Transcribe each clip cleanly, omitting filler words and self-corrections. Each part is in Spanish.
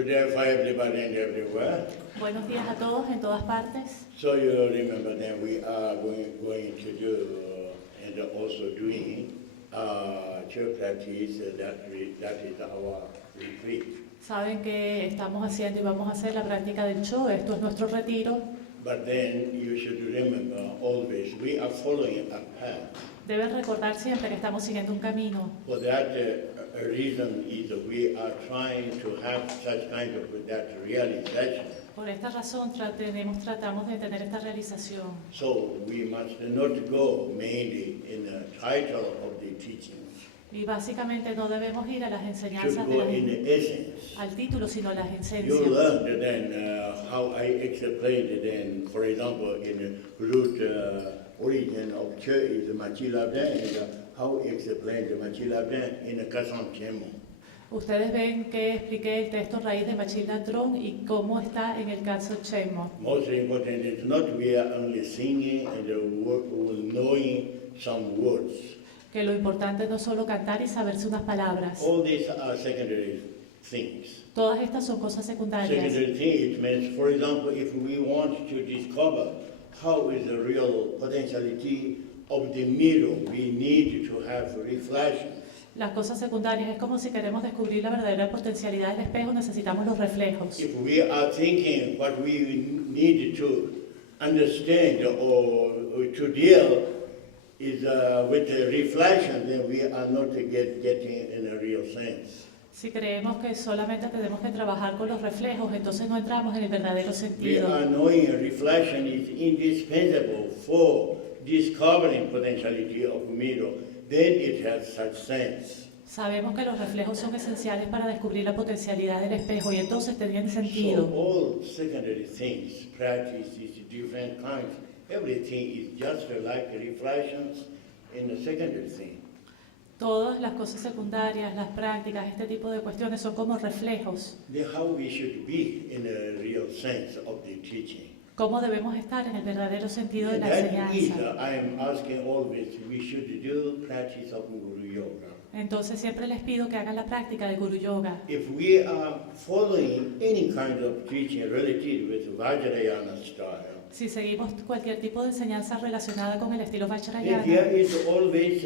Good day for everybody and everywhere. Buenos días a todos en todas partes. So you remember that we are going to do and also doing church practice. That is our retreat. Saben que estamos haciendo y vamos a hacer la práctica del Cho. Esto es nuestro retiro. But then you should remember always we are following a path. Deben recordar siempre que estamos siguiendo un camino. For that reason is that we are trying to have such kind of that realization. Por esta razón tratamos de tener esta realización. So we must not go mainly in the title of the teachings. Y básicamente no debemos ir a las Should enseñanzas go in the essence. al título, sino a las You esencias. learned then how I explained then, for example, in the root origin of church is Machilabden, and how I explained the Machilabden in the Kasam Chemo. Ustedes ven que expliqué el texto raíz de Machil Ladrón y cómo está en el caso Chemo. Most important is not we are only singing and knowing some words. Que lo importante no es solo cantar y saberse unas palabras. All these are secondary things. Todas estas son cosas secundarias. Secondary thing, it means, for example, if we want to discover how is the real potentiality of the mirror, we need to have reflection. Las cosas secundarias es como si queremos descubrir la verdadera potencialidad del espejo, necesitamos los reflejos. If we are thinking what we need to understand or to deal is with the reflection, then we are not getting in a real sense. Si creemos que solamente tenemos que trabajar con los reflejos, entonces no entramos en el verdadero We sentido. are knowing reflection is indispensable for discovering potentiality of mirror. Then it has such sense. Sabemos que los reflejos son esenciales para descubrir la potencialidad del espejo y entonces tienen sentido. So all secondary things, practices, different kinds, everything is just like reflections in the secondary thing. Todas las cosas secundarias, las prácticas, este tipo de cuestiones son como reflejos. Then how we should be in a real sense of the teaching. Cómo debemos estar en el verdadero sentido de And la that is, enseñanza. I am asking always, we should do practice of Guru Yoga. Entonces siempre les pido que hagan la práctica de Guru Yoga. If we are following any kind of teaching related with Vajrayana style, Si seguimos cualquier tipo de enseñanza relacionada con el estilo then Vajrayana, there is always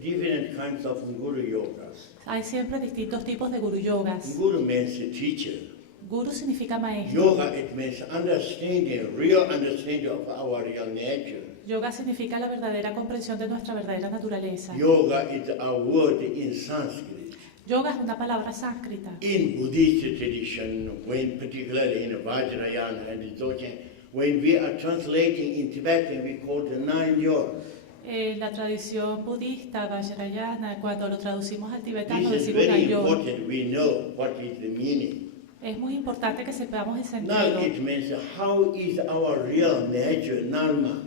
different kinds of Guru Yogas. hay siempre distintos tipos de Guru Yogas. Guru means teacher. Guru significa maestro. Yoga, it means understanding, real understanding of our real nature. Yoga significa la verdadera comprensión de nuestra verdadera naturaleza. Yoga is a word in Sanskrit. Yoga es una palabra sánscrita. In Buddhist tradition, when particularly in Vajrayana and Dzogchen, when we are translating in Tibetan, we call the nine yogas. En la tradición budista Vajrayana, cuando lo traducimos al tibetano, This is decimos very Nayo. important. We know what is the meaning. Es muy importante que sepamos el Now sentido. it means how is our real nature, Narma.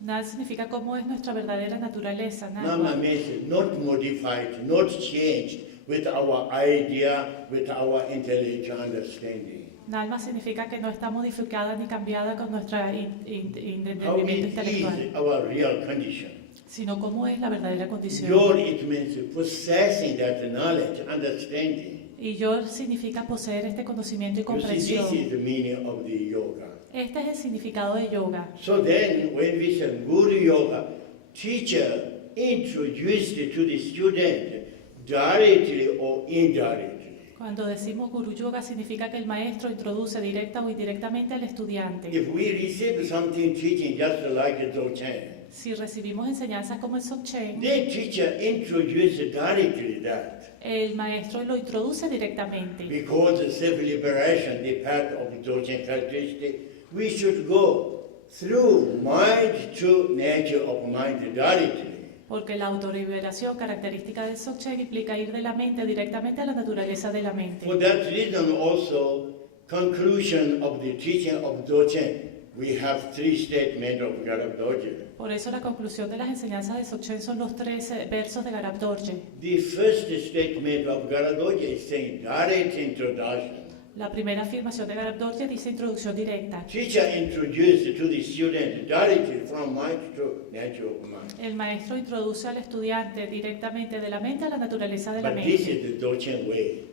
Nal significa cómo es nuestra verdadera naturaleza. Narma Nalma. means not modified, not changed with our idea, with our intellectual understanding. Nalma significa que no está modificada ni cambiada con nuestro How entendimiento it intelectual, is our real condition. sino cómo es la verdadera condición. Yor, it means possessing that knowledge, understanding. Y yo significa poseer este conocimiento y You see, this comprensión. is the meaning of the yoga. Este es el significado de yoga. So then, when we say Guru Yoga, teacher introduced to the student directly or indirectly. Cuando decimos Guru Yoga significa que el maestro introduce directa o indirectamente al estudiante. If we receive something teaching just like Dzogchen, Si recibimos enseñanzas como el Dzogchen, then teacher introduces directly that. el maestro lo introduce directamente. Because the self-liberation, the path of Dzogchen characteristic, we should go through mind to nature of mind directly. Porque la autoriberación característica del Dzogchen implica ir de la mente directamente a la naturaleza de la mente. For that reason also, conclusion of the teaching of Dzogchen, we have three statements of Garab Dorje. Por eso la conclusión de las enseñanzas de Dzogchen son los 13 versos de Garab Dorje. The first statement of Garab Dorje is saying direct introduction. La primera afirmación de Garab Dorje dice introducción directa. Teacher introduced to the student directly from mind to nature of mind. El maestro introduce al estudiante directamente de la mente a la naturaleza de la But this mente. is the Dzogchen way.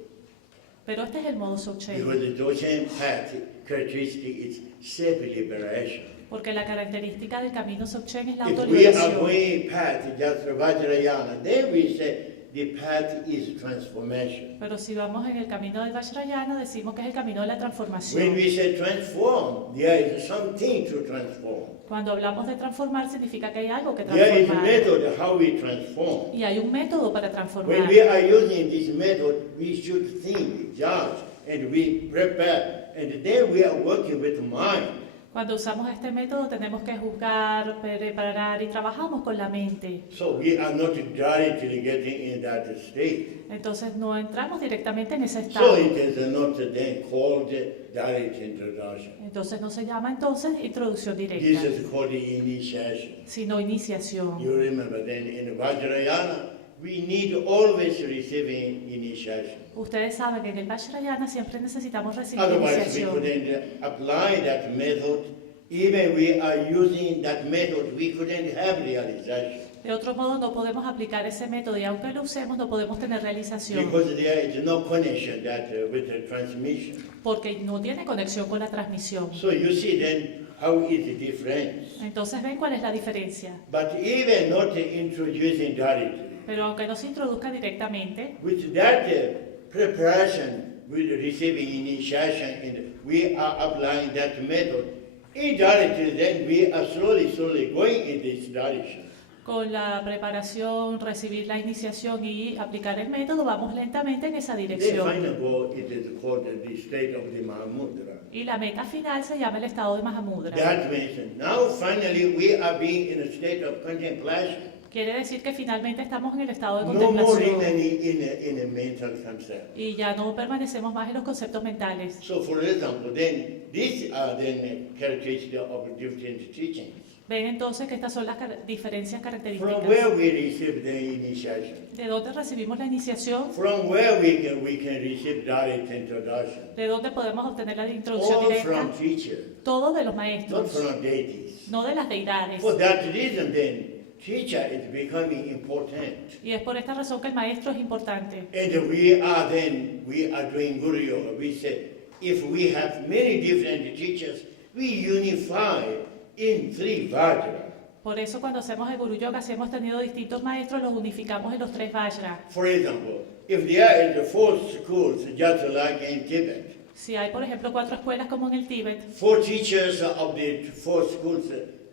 Pero este es el modo Dzogchen, Because the Dzogchen path characteristic is self-liberation. porque la característica del camino Dzogchen es la If we are autoliberación. going path just Vajrayana, then we say the path is transformation. Pero si vamos en el camino del Vajrayana, decimos que es el camino de la When transformación. we say transform, there is something to transform. Cuando hablamos de transformar, significa que hay algo que There is a transformar. method how we transform. Y hay un método para When transformar. we are using this method, we should think, judge, and we prepare, and then we are working with mind. Cuando usamos este método, tenemos que juzgar, preparar y trabajamos con la mente. So we are not directly getting in that state. Entonces no entramos directamente en ese So estado. it is not then called direct introduction. Entonces no se llama entonces introducción This directa, is called initiation. sino iniciación. You remember then in Vajrayana, we need always receiving initiation. Ustedes saben que en el Vajrayana siempre necesitamos recibir Otherwise, we iniciación. couldn't apply that method. Even we are using that method, we couldn't have realization. De otro modo, no podemos aplicar ese método y aunque lo usemos, no podemos tener realización Because there is no connection that with the transmission. porque no tiene conexión con la transmisión. So you see then how is the difference. Entonces, ¿ven cuál es la diferencia? But even not introducing directly, Pero aunque no se introduzca directamente, with that preparation, with receiving initiation, and we are applying that method, indirectly then we are slowly going in this direction. con la preparación, recibir la iniciación y aplicar el método, vamos lentamente en esa The dirección. final goal, it is called the state of the Mahamudra. Y la meta final se llama el estado de Mahamudra. That means now finally we are being in a state of contemplation. Quiere decir que finalmente estamos en el estado de No more contemplación in a mental concept. y ya no permanecemos más en los conceptos mentales. So for example, then these are then characteristics of different teachings. Ven entonces que estas son las diferencias From características. where we receive the initiation. ¿De dónde recibimos la iniciación? From where we can receive direct introduction. ¿De dónde podemos obtener la introducción All directa? from teacher, Todo de los not maestros, from deities. no de las deidades. For that reason then, teacher is becoming important. Y es por esta razón que el maestro es importante. And we are doing Guru Yoga. We say, if we have many different teachers, we unify in 3 Vajra. Por eso cuando hacemos el Guru Yoga, si hemos tenido distintos maestros, los unificamos en los 3 Vajra. For example, if there is 4 schools, just like in Tibet, Si hay, por ejemplo, 4 escuelas como en el Tíbet, 4 teachers of the 4 schools,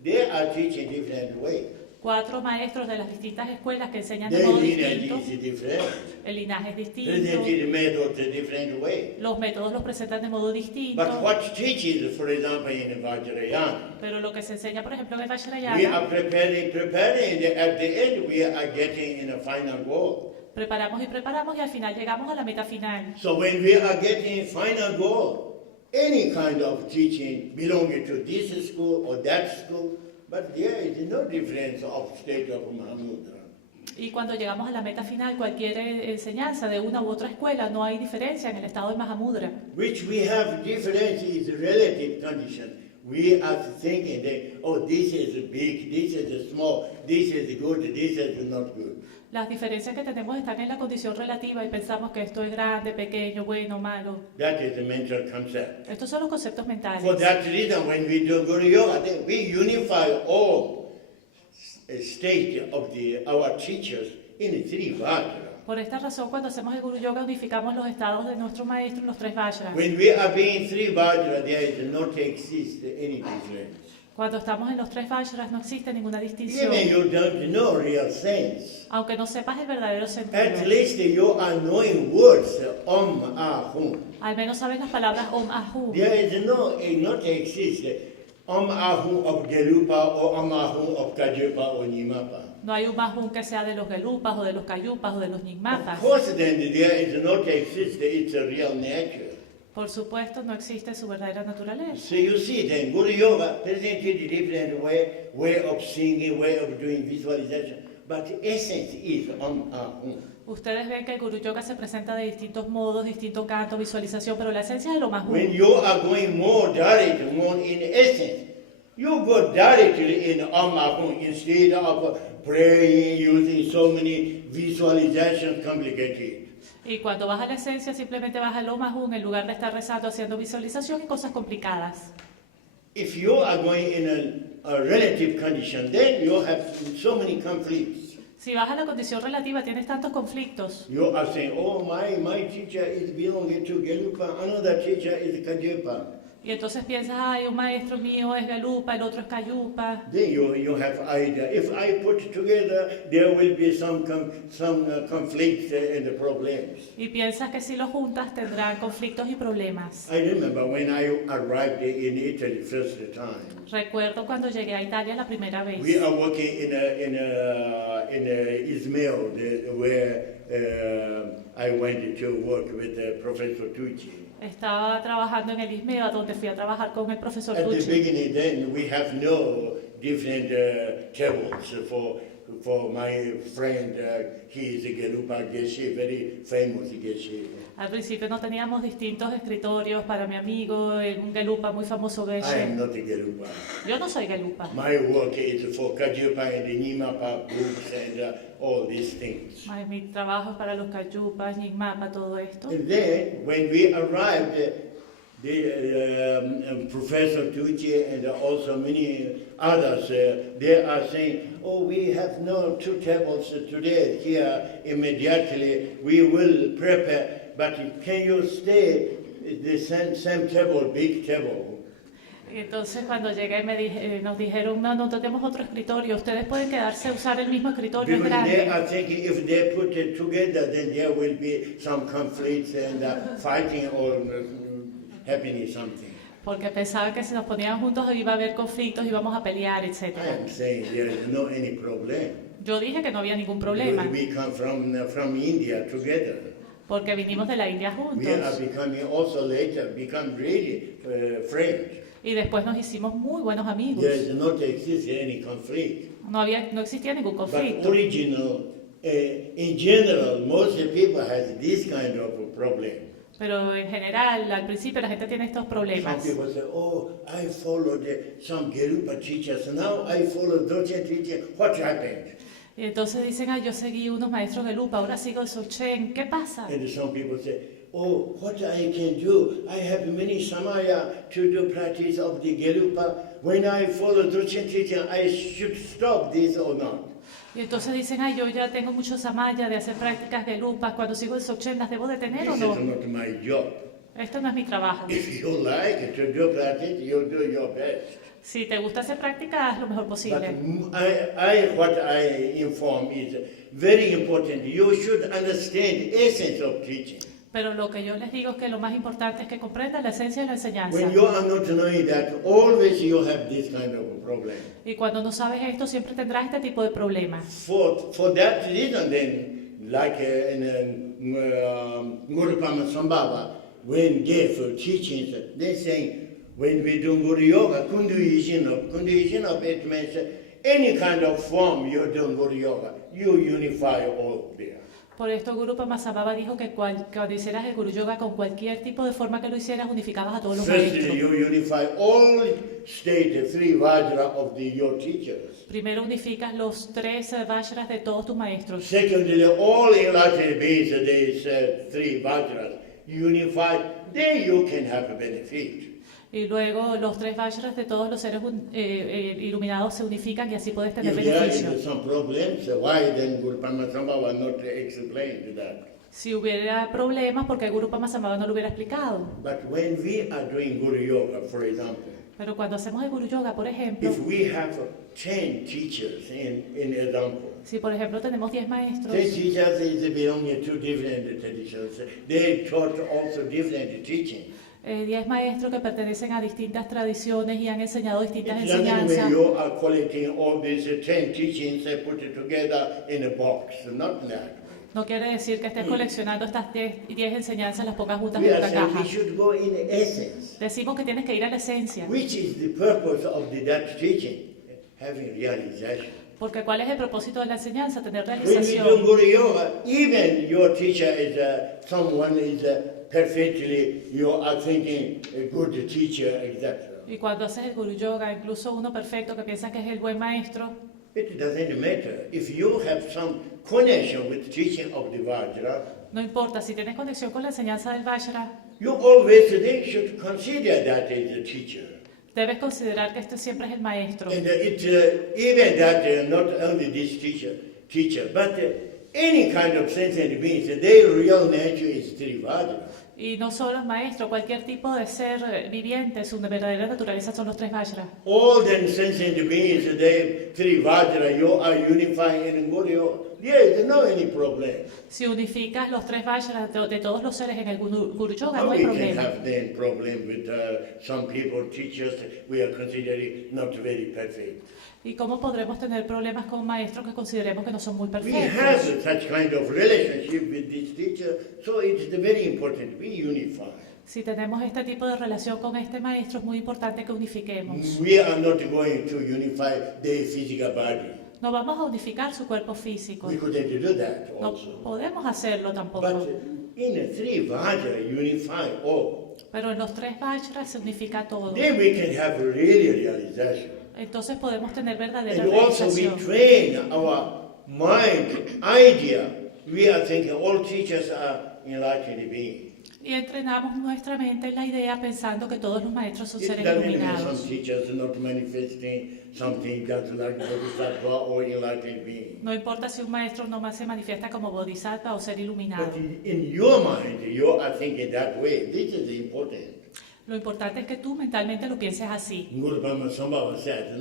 they are teaching different way. 4 maestros de las distintas escuelas que enseñan de Their modo lineage distinto, is different. el linaje es distinto, Presented method a different way. los métodos los presentan de modo distinto, But what teaches, for example, in Vajrayana, pero lo que se enseña, por ejemplo, en el we Vajrayana, are preparing, and at the end we are getting in a final goal. preparamos y al final llegamos a la meta final. So when we are getting final goal, any kind of teaching belonging to this school or that school, but there is no difference of state of Mahamudra. Y cuando llegamos a la meta final, cualquier enseñanza de una u otra escuela, no hay diferencia en el estado de Mahamudra. Which we have difference is relative condition. We are thinking that, oh, this is big, this is small, this is good, this is not good. Las diferencias que tenemos están en la condición relativa y pensamos que esto es grande, pequeño, bueno, malo. That is the mental concept. Estos son los conceptos mentales. For that reason, when we do Guru Yoga, then we unify all state of our teachers in 3 Vajra. Por esta razón, cuando hacemos el Guru Yoga, unificamos los estados de nuestro maestro en los 3 Vajras. When we are being 3 Vajra, there is not exist any difference. Cuando estamos en los 3 Vajras, no existe ninguna distinción. Even you don't know real sense. Aunque no sepas el verdadero At sentido. least you are knowing words, Ahum. Al menos sabes las palabras Om Ahum. There is not exist Ahum of Gelupa or Ahum of Kajupa or Nimapa. No hay un Ahum que sea de los Gelupas o de los Cayupas o de los Of Nigmapas. course, then there is not exist its real nature. Por supuesto, no existe su verdadera naturaleza. So you see, then Guru Yoga presented different way of singing, way of doing visualization, but the essence is Ahum. Ustedes ven que el Guru Yoga se presenta de distintos modos, distinto canto, visualización, pero la esencia es de lo más When you are going more direct, more in essence, you go directly in Ahum instead of praying, using so many visualizations complicated. Y cuando vas a la esencia, simplemente vas a lo más en lugar de estar rezando, haciendo visualización y cosas complicadas. If you are going in a relative condition, then you have so many conflicts. Si vas a la condición relativa, tienes tantos conflictos. You are saying, oh, my teacher is belonging to Gelupa, another teacher is Kajupa. Y entonces piensas, ay, un maestro mío es Galupa, el otro es Cayupa. Then you have idea. If I put together, there will be some conflicts and problems. Y piensas que si lo juntas tendrán conflictos y problemas. I remember when I arrived in Italy first time. Recuerdo cuando llegué a Italia la primera vez. We are working in Izmail, where I went to work with Professor Tucci. Estaba trabajando en el ISMEA, donde fui a trabajar con el profesor At the Tucci. beginning, then we have no different tables for my friend. He is a Gelupa Geshe, very famous Geshe. Al principio no teníamos distintos escritorios para mi amigo, un Gelupa muy famoso I am Geshe. not a Gelupa. Yo no soy Gelupa. My work is for Kajupa and the Nimapa books and all these things. Mi trabajo es para los Cayupas, Nyingmapa, todo esto. And then, when we arrived, the Professor Tucci and also many others, they are saying, oh, we have no two tables today here immediately. We will prepare, but can you stay at the same table, big table? Entonces cuando llegué nos dijeron, no tenemos otro escritorio, ustedes pueden quedarse a usar el mismo escritorio, es Because they grande. are thinking if they put it together, then there will be some conflicts and fighting or happening something. Porque pensaban que si nos ponían juntos iba a haber conflictos, íbamos a pelear, I etc. am saying there is no any problem. Yo dije que no había ningún problema, Because we come from India together. porque vinimos de la India We are juntos. becoming also later become really friends. Y después nos hicimos muy buenos amigos. There is not exist any conflict. No existía ningún But conflicto. original, in general, most people has this kind of a problem. Pero en general, al principio la gente tiene estos Some problemas. people say, oh, I followed some Gerupa teachers, now I follow Dochen teacher. What happened? Y entonces dicen, yo seguí unos maestros de Lupa, ahora sigo el Sochen. ¿Qué pasa? And some people say, oh, what I can do? I have many samaya to do practice of the Gerupa. When I follow Dochen teacher, I should stop this or not? Y entonces dicen, yo ya tengo mucho samaya de hacer prácticas de Lupa, cuando sigo el Sochen, ¿las debo de tener o This no? is not my job. Esto no es mi trabajo. If you like to do practice, you do your best. Si te gusta hacer práctica, haz lo mejor But posible. what I inform is very important. You should understand the essence of teaching. Pero lo que yo les digo es que lo más importante es que comprendan la esencia de la enseñanza. When you are not knowing that, always you have this kind of a problem. Y cuando no sabes esto, siempre tendrás este tipo de problemas. For that reason, then, like in Gurupama Sambhava, when gave teachings, they saying, when we do Guru Yoga, Kundu Yishinop, it means any kind of form you do Guru Yoga, you unify all there. Por esto Guru Pamasambhava dijo que cuando hicieras el Guru Yoga con cualquier tipo de forma que lo hicieras, unificabas a todos los Firstly, maestros. you unify all state, three Vajra of your teachers. Primero unificas los 3 Vajras de todos tus maestros. Secondly, all enlightened beings, these three Vajras, unified, then you can have a benefit. Y luego los 3 Vajras de todos los seres iluminados se unifican y así puedes tener If there beneficio. is some problems, why then Guru Pamasambhava not explained that? Si hubiera problemas, porque Guru Pamasambhava no lo hubiera explicado. But when we are doing Guru Yoga, for example, Pero cuando hacemos el Guru Yoga, por ejemplo, if we have 10 teachers in example, si por ejemplo tenemos 10 maestros, 10 teachers is belonging to different traditions. They taught also different teaching. 10 maestros que pertenecen a distintas tradiciones y han enseñado distintas It doesn't mean enseñanzas. you are collecting all these 10 teachings and put it together in a box. Not that. No quiere decir que estés coleccionando estas 10 enseñanzas, las pongas juntas We en are una saying caja. we should go in essence. Decimos que tienes que ir a la esencia, Which is the purpose of that teaching? Having realization. porque ¿cuál es el propósito de la enseñanza? Tener When we do realización. Guru Yoga, even your teacher is someone is perfectly, you are thinking a good teacher, etc. Y cuando haces el Guru Yoga, incluso uno perfecto que piensa que es el buen maestro, It doesn't matter. If you have some connection with teaching of the Vajra, No importa, si tienes conexión con la enseñanza del Vajra, you always they should consider that as a teacher. debes considerar que este siempre es el maestro. And even that not only this teacher, but any kind of sentient beings, their real nature is Trivajra. Y no solo el maestro, cualquier tipo de ser viviente, su verdadera naturaleza son los tres Vajra. All the sentient beings, they Trivajra, you are unifying in Guru. There is no any problem. Si unificas los tres Vajras de todos los seres en el Guru Yoga, How no hay we can problema. have then problem with some people, teachers, we are considering not very perfect. ¿Y cómo podremos tener problemas con maestros que consideremos que no son muy We have perfectos? such kind of relationship with this teacher, so it's very important we unify. Si tenemos este tipo de relación con este maestro, es muy importante que unifiquemos. We are not going to unify their physical body. No vamos a unificar su cuerpo físico. We couldn't do that No also. podemos hacerlo tampoco. But in a three Vajra, unify all. Pero en los tres Vajras se unifica todo. Then we can have really realization. Entonces podemos tener verdadera And also we realización. train our mind, idea. We are thinking all teachers are enlightened beings. Y entrenamos nuestra mente en la idea pensando que todos los maestros son It seres doesn't mean iluminados. some teachers are not manifesting something that's like Bodhisattva or enlightened being. No importa si un maestro no más se manifiesta como bodhisattva o ser iluminado. But in your mind, you are thinking that way. This is important. Lo importante es que tú mentalmente lo pienses así. Guru Brahma Sambhava said,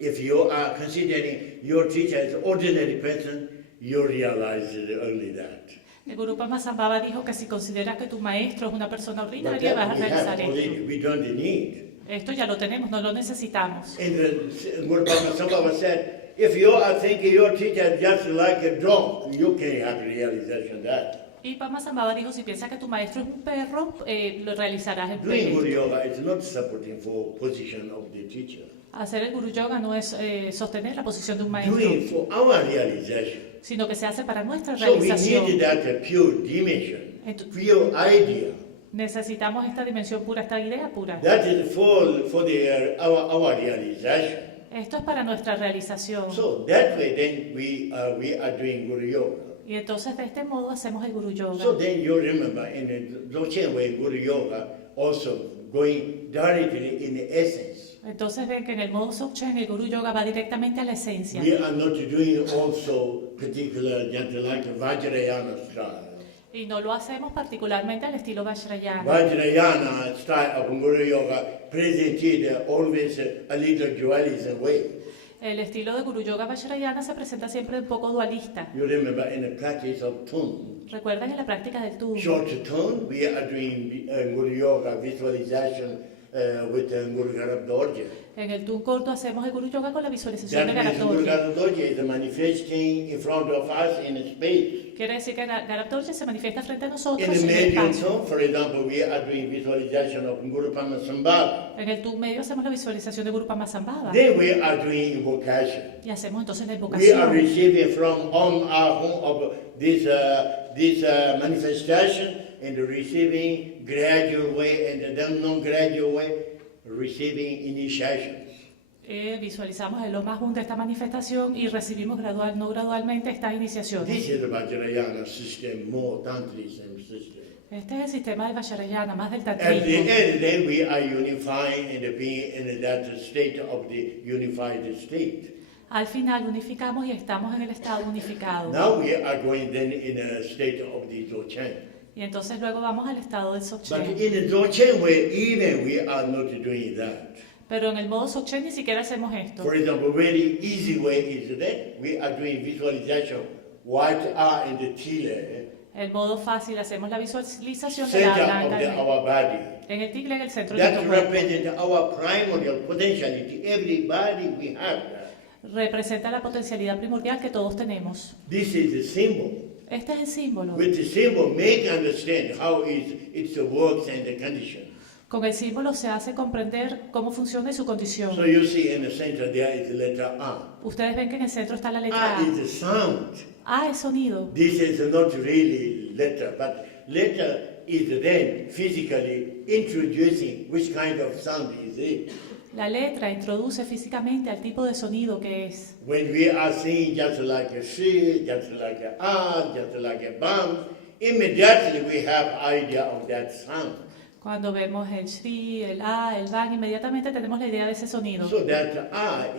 if you are considering your teacher as ordinary person, you realize only that. El Guru Padmasambhava dijo que si consideras que tu maestro es una persona But ordinaria, vas a that we have realizar already, esto. we don't need. Esto ya lo tenemos, no lo necesitamos. And Guru Brahma Sambhava said, if you are thinking your teacher is just like a dog, you can have realization of that. Y Padmasambhava dijo, si piensas que tu maestro es un perro, lo realizarás en Doing Guru pleno. Yoga is not supporting for position of the teacher. Hacer el Guru Yoga no es sostener la posición de un maestro, Doing for our realization. sino que se hace para nuestra So we realización. need that pure dimension, Ent- pure idea. Necesitamos esta dimensión pura, esta idea pura. That is for our realization. Esto es para nuestra realización. So that way then we are doing Guru Yoga. Y entonces de este modo hacemos el Guru Yoga. So then you remember in the Dzogchen way Guru Yoga also going directly in the essence. Entonces ven que en el modo Dzogchen el Guru Yoga va directamente a la esencia. We are not doing also particular just like Vajrayana style. Y no lo hacemos particularmente al estilo Vajrayana. Vajrayana style of Guru Yoga presented always a little dualism way. El estilo de Guru Yoga Vajrayana se presenta siempre un poco dualista. You remember in the practice of tune. Recuerdan en la práctica del tubo. Short tune, we are doing Guru Yoga visualization with Guru Garab Dorje. En el tune corto hacemos el Guru Yoga con la visualización de That means Guru Garab Dorje. Garab Dorje is manifesting in front of us in space. Quiere decir que Garab Dorje se manifiesta frente a nosotros In the en el medium espacio. tune, for example, we are doing visualization of Guru Padmasambhava. En el tune medio hacemos la visualización de Guru Padmasambhava. Then we are doing invocation. Y hacemos entonces la We are invocación. receiving from our home of this manifestation and receiving gradual way and then non-gradual way, receiving initiations. Visualizamos el Loma Hum de esta manifestación y recibimos no gradualmente estas iniciaciones. This is the Vajrayana system, more Tantrism system. Este es el sistema del Vajrayana, más del At the tantrismo. end, then we are unifying and being in that state of the unified state. Al final unificamos y estamos en el estado unificado. Now we are going then in a state of the Dzogchen. Y entonces luego vamos al estado del But Dzogchen. in the Dzogchen way, even we are not doing that. Pero en el modo Dzogchen ni siquiera hacemos esto. For example, very easy way is that we are doing visualization, white R and the Tile, El modo fácil hacemos la visualización de la center blanca of our body. en el tigle en el centro de That nuestro cuerpo. represents our primordial potentiality. Everybody we have that. Representa la potencialidad primordial que todos tenemos. This is the symbol. Este es el símbolo. With the symbol, make understand how it works and the condition. Con el símbolo se hace comprender cómo funciona y su condición. So you see in the center there is the letter A. Ustedes ven que en el centro está la letra A A. is the sound. A es sonido. This is not really letter, but letter is then physically introducing which kind of sound is it. La letra introduce físicamente al tipo de sonido que es. When we are saying just like a she, just like a just like a bam, immediately we have idea of that sound. Cuando vemos el shri, el a, el bang, inmediatamente tenemos la idea de ese sonido. So that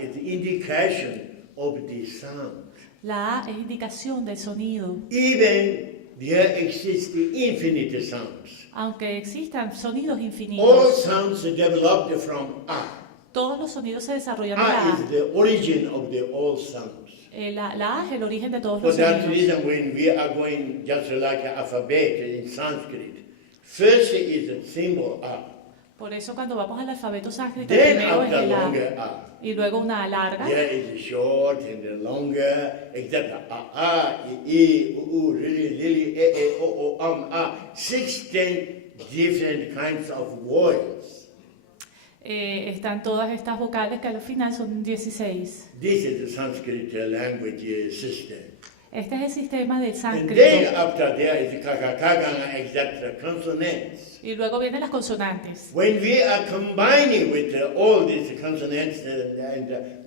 is indication of the sound. La a es indicación del sonido. Even there exist infinite sounds. Aunque existan sonidos All infinitos, sounds developed from a. todos los sonidos se desarrollan de A la is the origin of the all sounds. La A es el origen de todos For los that sonidos. reason, when we are going just like an alphabet in Sanskrit, first is the symbol A. Por eso cuando vamos al alfabeto sánscrito, el Then primero es after el A longer A. y luego una A larga. There is short and the longer, etc. I, really, a. 16 different kinds of words. Están todas estas vocales que al final son 16. This is the Sanskrit language system. Este es el sistema del And sánscrito. then after there is kakakagana, etc. consonants. Y luego vienen las consonantes. When we are combining with all these consonants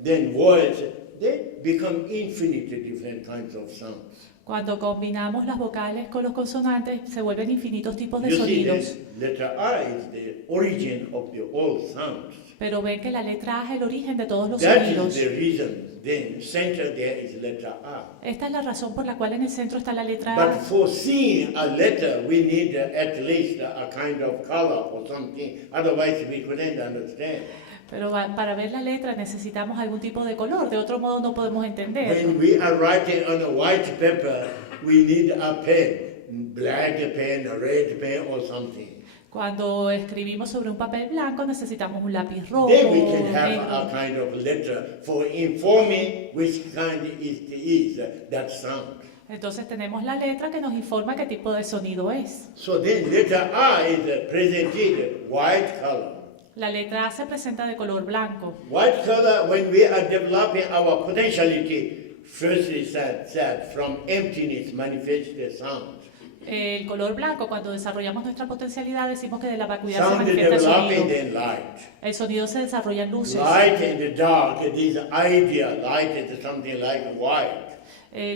then words, they become infinite different kinds of sounds. Cuando combinamos las vocales con los consonantes, se vuelven infinitos tipos de You see, sonidos. the letter I is the origin of the all sounds. Pero ven que la letra A es el origen de todos los That sonidos. is the reason. Then center there is letter A. Esta es la razón por la cual en el centro está la letra But A. for seeing a letter, we need at least a kind of color or something. Otherwise, we couldn't understand. Pero para ver la letra necesitamos algún tipo de color, de otro modo no podemos entender. When we are writing on a white paper, we need a pen, black pen, a red pen, or something. Cuando escribimos sobre un papel blanco necesitamos un lápiz rojo, Then we can have negro. a kind of letter for informing which kind is that sound. Entonces tenemos la letra que nos informa qué tipo de sonido es. So then letter I is presented white color. La letra A se presenta de color blanco. White color, when we are developing our potentiality, firstly said from emptiness manifests the sound. El color blanco, cuando desarrollamos nuestra potencialidad, decimos que de la vacuidad se Sound is manifiesta el developing, sonido. then light. El sonido se desarrolla en luces. Light and the dark, this idea, light is something like white.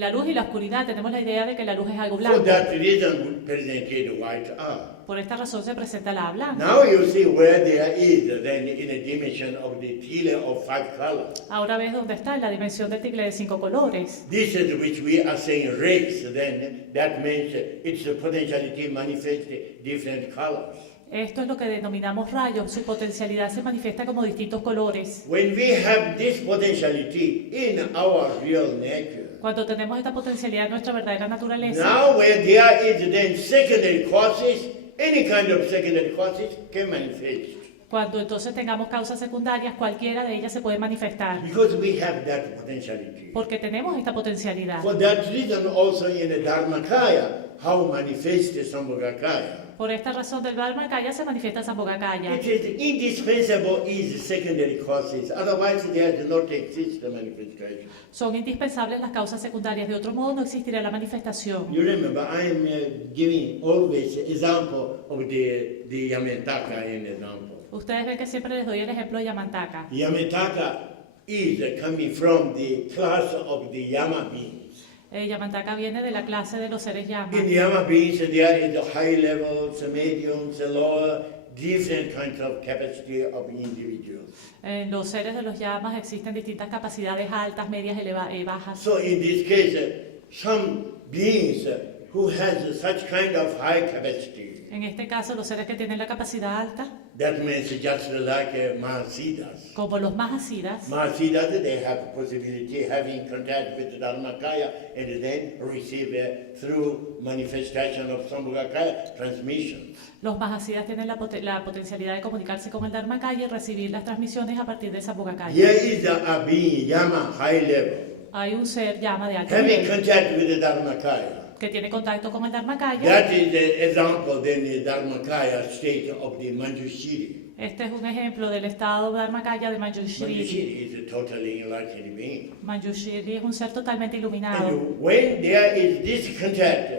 La luz y la oscuridad, tenemos la idea de que la luz es algo For blanco. that reason, presented white R. Por esta razón se presenta la A blanca. Now you see where there is then in a dimension of the tile of 5 colors. Ahora ves dónde está en la dimensión del ticle de 5 colores. This is which we are saying rays, then that means its potentiality manifests different colors. Esto es lo que denominamos rayos. Su potencialidad se manifiesta como distintos colores. When we have this potentiality in our real nature, Cuando tenemos esta potencialidad en nuestra verdadera naturaleza, now where there is then secondary causes, any kind of secondary causes can manifest. cuando entonces tengamos causas secundarias, cualquiera de ellas se puede manifestar. Because we have that potentiality. Porque tenemos esta potencialidad. For that reason also in the Dharmakaya, how manifest the Sambhogakaya. Por esta razón del Dharmakaya se manifiesta Sambhogakaya. It is indispensable is secondary causes, otherwise there does not exist the manifestation. Son indispensables las causas secundarias, de otro modo no existiría la manifestación. You remember, I am giving always example of the Yamataka in example. Ustedes ven que siempre les doy el ejemplo de Yamantaka. Yamataka is coming from the class of the Yama beings. Yamantaka viene de la clase de los seres Yama. In Yama beings, there is the high levels, mediums, lower, different kinds of capacity of individuals. En los seres de los Yamas existen distintas capacidades altas, medias y bajas. So in this case, some beings who has such kind of high capacity, En este caso, los seres que tienen la capacidad alta, that means just like Mahasiddhas. como los Mahasiddhas, Mahasiddhas, they have possibility having contact with the Dharmakaya and then receive through manifestation of Sambhogakaya transmissions. los Mahasiddhas tienen la potencialidad de comunicarse con el Dharmakaya y recibir las transmisiones a partir de esa Sambhogakaya. Here is a being, Yama, high level, Hay un ser Yama de alto having nivel contact with the Dharmakaya. que tiene contacto con el Dharmakaya. That is the example then the Dharmakaya state of the Manjushri. Este es un ejemplo del estado Dharmakaya de Manjushri. Manjushri is a totally enlightened being. Manjushri es un ser totalmente iluminado. And when there is this contact,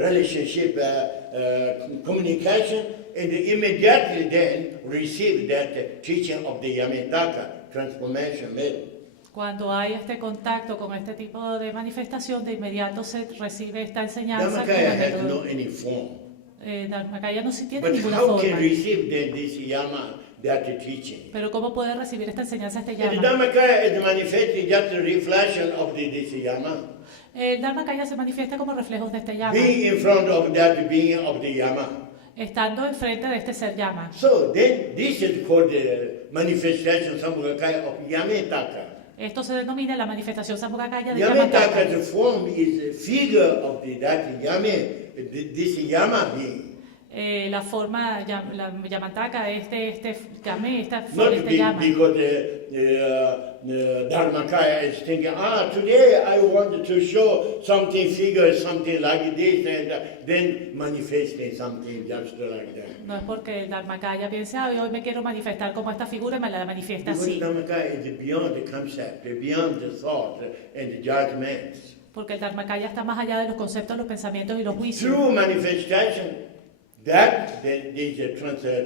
relationship, communication, and immediately then receive that teaching of the Yamitaka transformation method. Cuando hay este contacto con este tipo de manifestación, de inmediato se recibe esta enseñanza. Dharmakaya has no any form. Dharmakaya no tiene But ninguna how can forma. receive then this Yama, that teaching? Pero ¿cómo puede recibir esta enseñanza, este And the llama? Dharmakaya is manifesting just a reflection of this Yama. El Dharmakaya se manifiesta como reflejos de este llama, Being in front of that being of the Yama. estando enfrente de este ser llama. So then this is called the manifestation Sambhogakaya of Yamitaka. Esto se denomina la manifestación Sambhogakaya de Yamataka. Yamitaka's form is a figure of that Yame, this Yama being. La forma, la Yamataka, este Kame, Not este llama. because Dharmakaya is thinking, today I want to show something figure, something like this, and then manifesting something just like that. No es porque el Dharmakaya piense, hoy me quiero manifestar como esta figura y me la manifiesta Because así. Dharmakaya is beyond the concept, beyond the thought and the judgments. Porque el Dharmakaya está más allá de los conceptos, los pensamientos y los juicios. Through manifestation, that there is a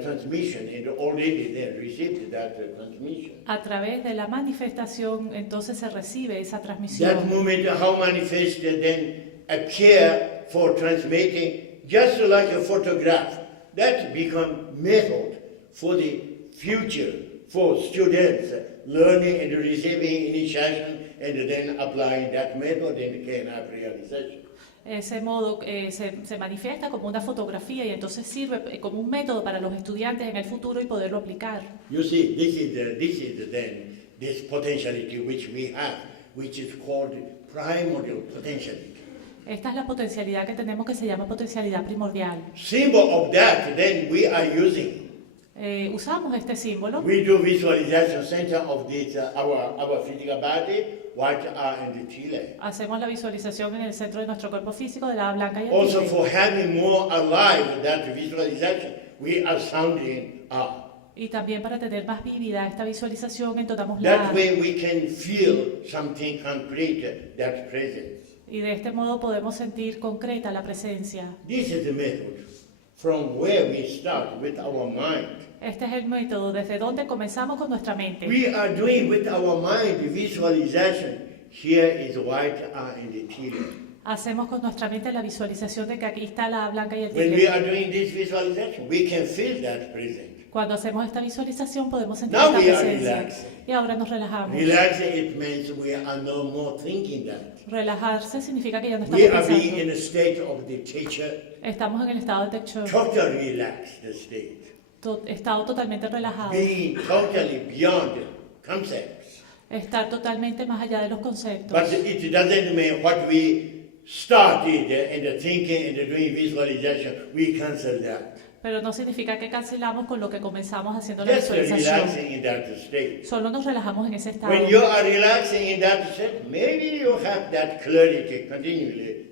transmission, and already they received that transmission. A través de la manifestación, entonces se recibe esa That transmisión. moment, how manifested then appear for transmitting, just like a photograph, that become method for the future, for students learning and receiving initiation, and then applying that method and can have realization. Ese modo se manifiesta como una fotografía y entonces sirve como un método para los estudiantes en el futuro y poderlo aplicar. You see, this is then this potentiality which we have, which is called primordial potentiality. Esta es la potencialidad que tenemos, que se llama potencialidad primordial. Symbol of that, then we are using. Usamos este símbolo, We do visualization center of this our physical body, white and the chile. hacemos la visualización en el centro de nuestro cuerpo físico de la blanca y el Also, chile. for having more alive that visualization, we are sounding Y también para tener más vívida esta visualización, entonamos la That way we can feel something concrete, that presence. y de este modo podemos sentir concreta la presencia. This is the method from where we start with our mind. Este es el método desde donde comenzamos con nuestra mente. We are doing with our mind visualization. Here is white and the chile. Hacemos con nuestra mente la visualización de que aquí está la blanca y el When we tigre. are doing this visualization, we can feel that present. Cuando hacemos esta visualización podemos sentir Now esta we are presencia. relaxing. Y ahora nos relajamos. Relaxing, it means we are no more thinking that. Relajarse significa que ya no We estamos are being in pensando. a state of the teacher, Estamos en el estado de shock, total relaxed state. estado totalmente relajado. Being totally beyond concepts. Estar totalmente más allá de los conceptos. But it doesn't mean what we started in the thinking and the doing visualization, we cancel that. Pero no significa que cancelamos con lo que comenzamos haciendo la Just visualización. relaxing in that state. Solo nos relajamos en ese estado. When you are relaxing in that state, maybe you have that clarity continually,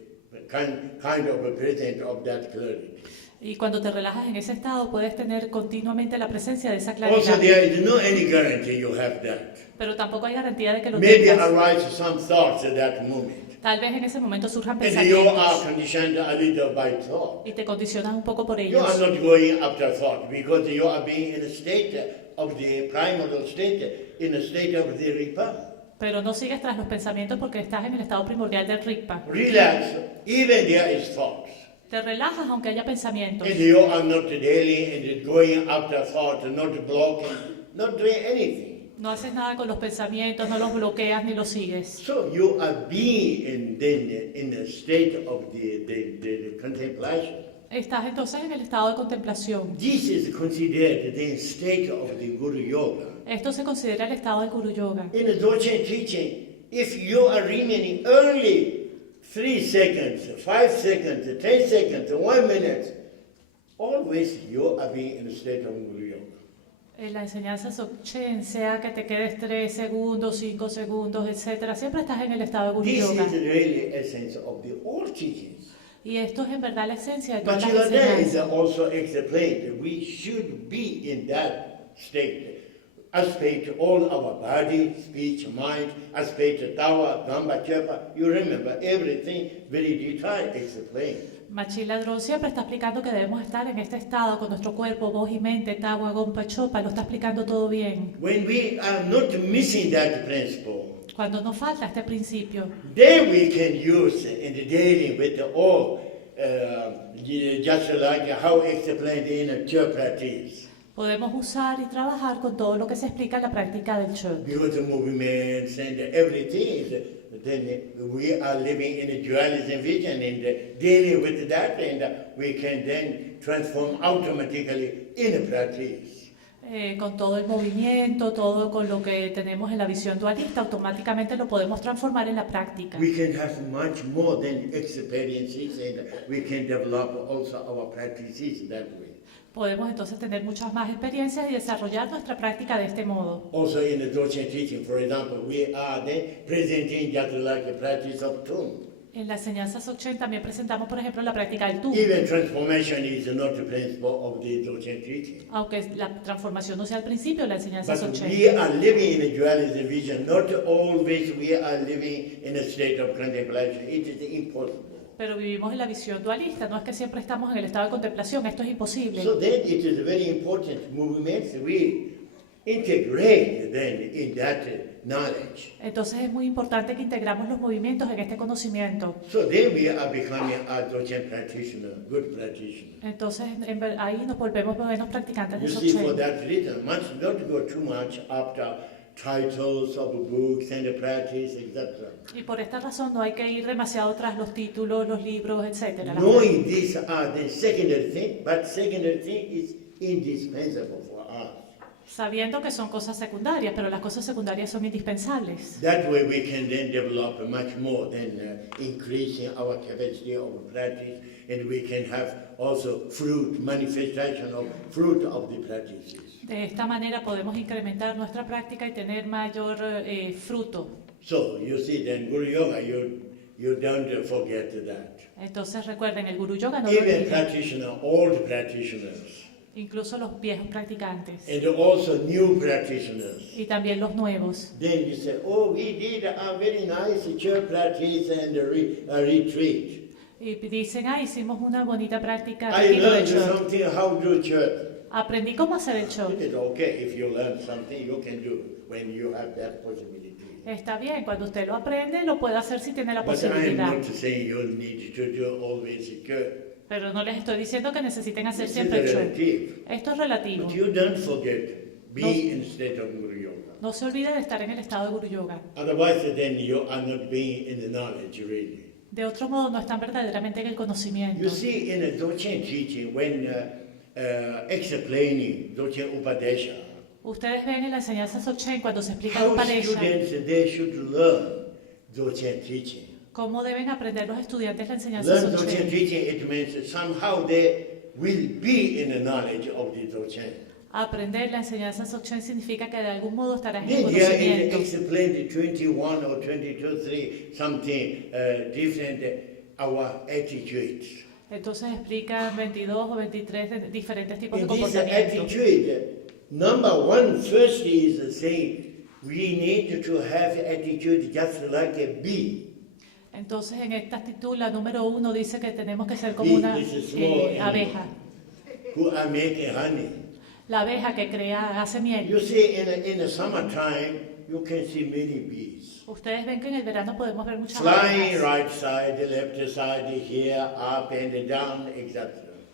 kind of a present of that clarity. Y cuando te relajas en ese estado puedes tener continuamente la presencia de esa Also, claridad. there is no any guarantee you have that. Pero tampoco hay garantía de que lo Maybe tengas. arise some thoughts at that moment. Tal vez en ese momento surjan And you are pensamientos conditioned a little by thought. y te condicionas un poco por You are ellos. not going after thought because you are being in a state of the primordial state, in a state of the ripa. Pero no sigues tras los pensamientos porque estás en el estado primordial del Rigpa. Relax, even there is thoughts. Te relajas aunque haya pensamientos. And you are not daily and going after thought, not blocking, not doing anything. No haces nada con los pensamientos, no los bloqueas ni los sigues. So you are being in a state of the contemplation. Estás entonces en el estado de contemplación. This is considered the state of the Guru Yoga. Esto se considera el estado del Guru Yoga. In the Dzogchen teaching, if you are remaining only 3 seconds, 5 seconds, 10 seconds, 1 minute, always you are being in a state of Guru Yoga. En la enseñanza Dzogchen, sea que te quedes 3 segundos, 5 segundos, etc., siempre estás en el estado de Guru This Yoga. is really essence of the all teachings. Y esto es en verdad la esencia de todas las Bhaktivedanta is enseñanzas. also explained. We should be in that state. Aspect all our body, speech, mind, aspect tawa, gamba, chepa. You remember everything very detailed explained. Machi Ladrón siempre está explicando que debemos estar en este estado con nuestro cuerpo, voz y mente, Tawa, Gompa, Chopa, lo está explicando todo bien. When we are not missing that principle, Cuando nos falta este principio, then we can use in the dealing with all, just like how explained in church practice. podemos usar y trabajar con todo lo que se explica en la práctica del Chö. Because the movements and everything, then we are living in a dualism vision and dealing with that, and we can then transform automatically in a practice. Con todo el movimiento, todo con lo que tenemos en la visión dualista, automáticamente lo podemos transformar en la práctica. We can have much more than experiences, and we can develop also our practices that way. Podemos entonces tener muchas más experiencias y desarrollar nuestra práctica de este modo. Also in the Dzogchen teaching, for example, we are then presenting just like a practice of Tum. En la enseñanza Dzogchen también presentamos, por ejemplo, la práctica del Tu. Even transformation is not the principle of the Dzogchen teaching. Aunque la transformación no sea al principio de la enseñanza But Dzogchen. we are living in a dualism vision. Not always we are living in a state of contemplation. It is impossible. Pero vivimos en la visión dualista, no es que siempre estamos en el estado de contemplación, esto es imposible. So then it is very important movements we integrate then in that knowledge. Entonces es muy importante que integramos los movimientos en este conocimiento. So then we are becoming a Dzogchen practitioner, good practitioner. Entonces ahí nos volvemos buenos practicantes de You see, for Dzogchen. that reason, one should not go too much after titles of books and the practice, etc. Y por esta razón no hay que ir demasiado tras los títulos, los libros, etc. Knowing these are the secondary thing, but secondary thing is indispensable for us. Sabiendo que son cosas secundarias, pero las cosas secundarias son indispensables. That way we can then develop much more than increasing our capacity of practice, and we can have also fruit, manifestation of fruit of the practices. De esta manera podemos incrementar nuestra práctica y tener mayor fruto. So you see, then Guru Yoga, you don't forget that. Entonces recuerden, el Guru Yoga no lo Even olviden, practitioners, old practitioners, incluso los viejos practicantes and also new practitioners. y también los nuevos. Then you say, oh, we did a very nice church practice and a retreat. Y dicen, hicimos una bonita práctica I retiro de learned Chö. something how to do church. Aprendí cómo hacer el Chö. It is okay if you learn something you can do when you have that possibility. Está bien, cuando usted lo aprende, lo puede hacer si tiene la But I am posibilidad. not saying you need to do always church. Pero no les estoy diciendo que necesiten hacer This is siempre el Chö. relative. Esto es relativo. But you don't forget, be No. in state of Guru Yoga. No se olvide de estar en el estado de Guru Yoga. Otherwise, then you are not being in the knowledge really. De otro modo, no están verdaderamente en el conocimiento. You see, in a Dzogchen teaching, when explaining Dzogchen Upadesha, Ustedes ven en la enseñanza Dzogchen cuando se explica el how Upadesha, students they should learn Dzogchen teaching. cómo deben aprender los estudiantes la enseñanza Learn Dzogchen Dzogchen. teaching, it means that somehow they will be in the knowledge of the Dzogchen. Aprender la enseñanza Dzogchen significa que de algún modo estarás en el Then here it conocimiento. explained 21 or 22, 3, something different, our attitudes. Entonces explica 22 o 23 diferentes tipos de In this comportamiento. attitude, number one, first is saying we need to have attitude just like a bee. Entonces en esta actitud, la número 1 dice que tenemos que ser como Bee una is a small animal abeja. who are making honey. La abeja que hace miel. You see, in the summertime, you can see many bees. Ustedes ven que en el verano podemos ver muchas Flying abejas right side, left side, here, up and down, etc.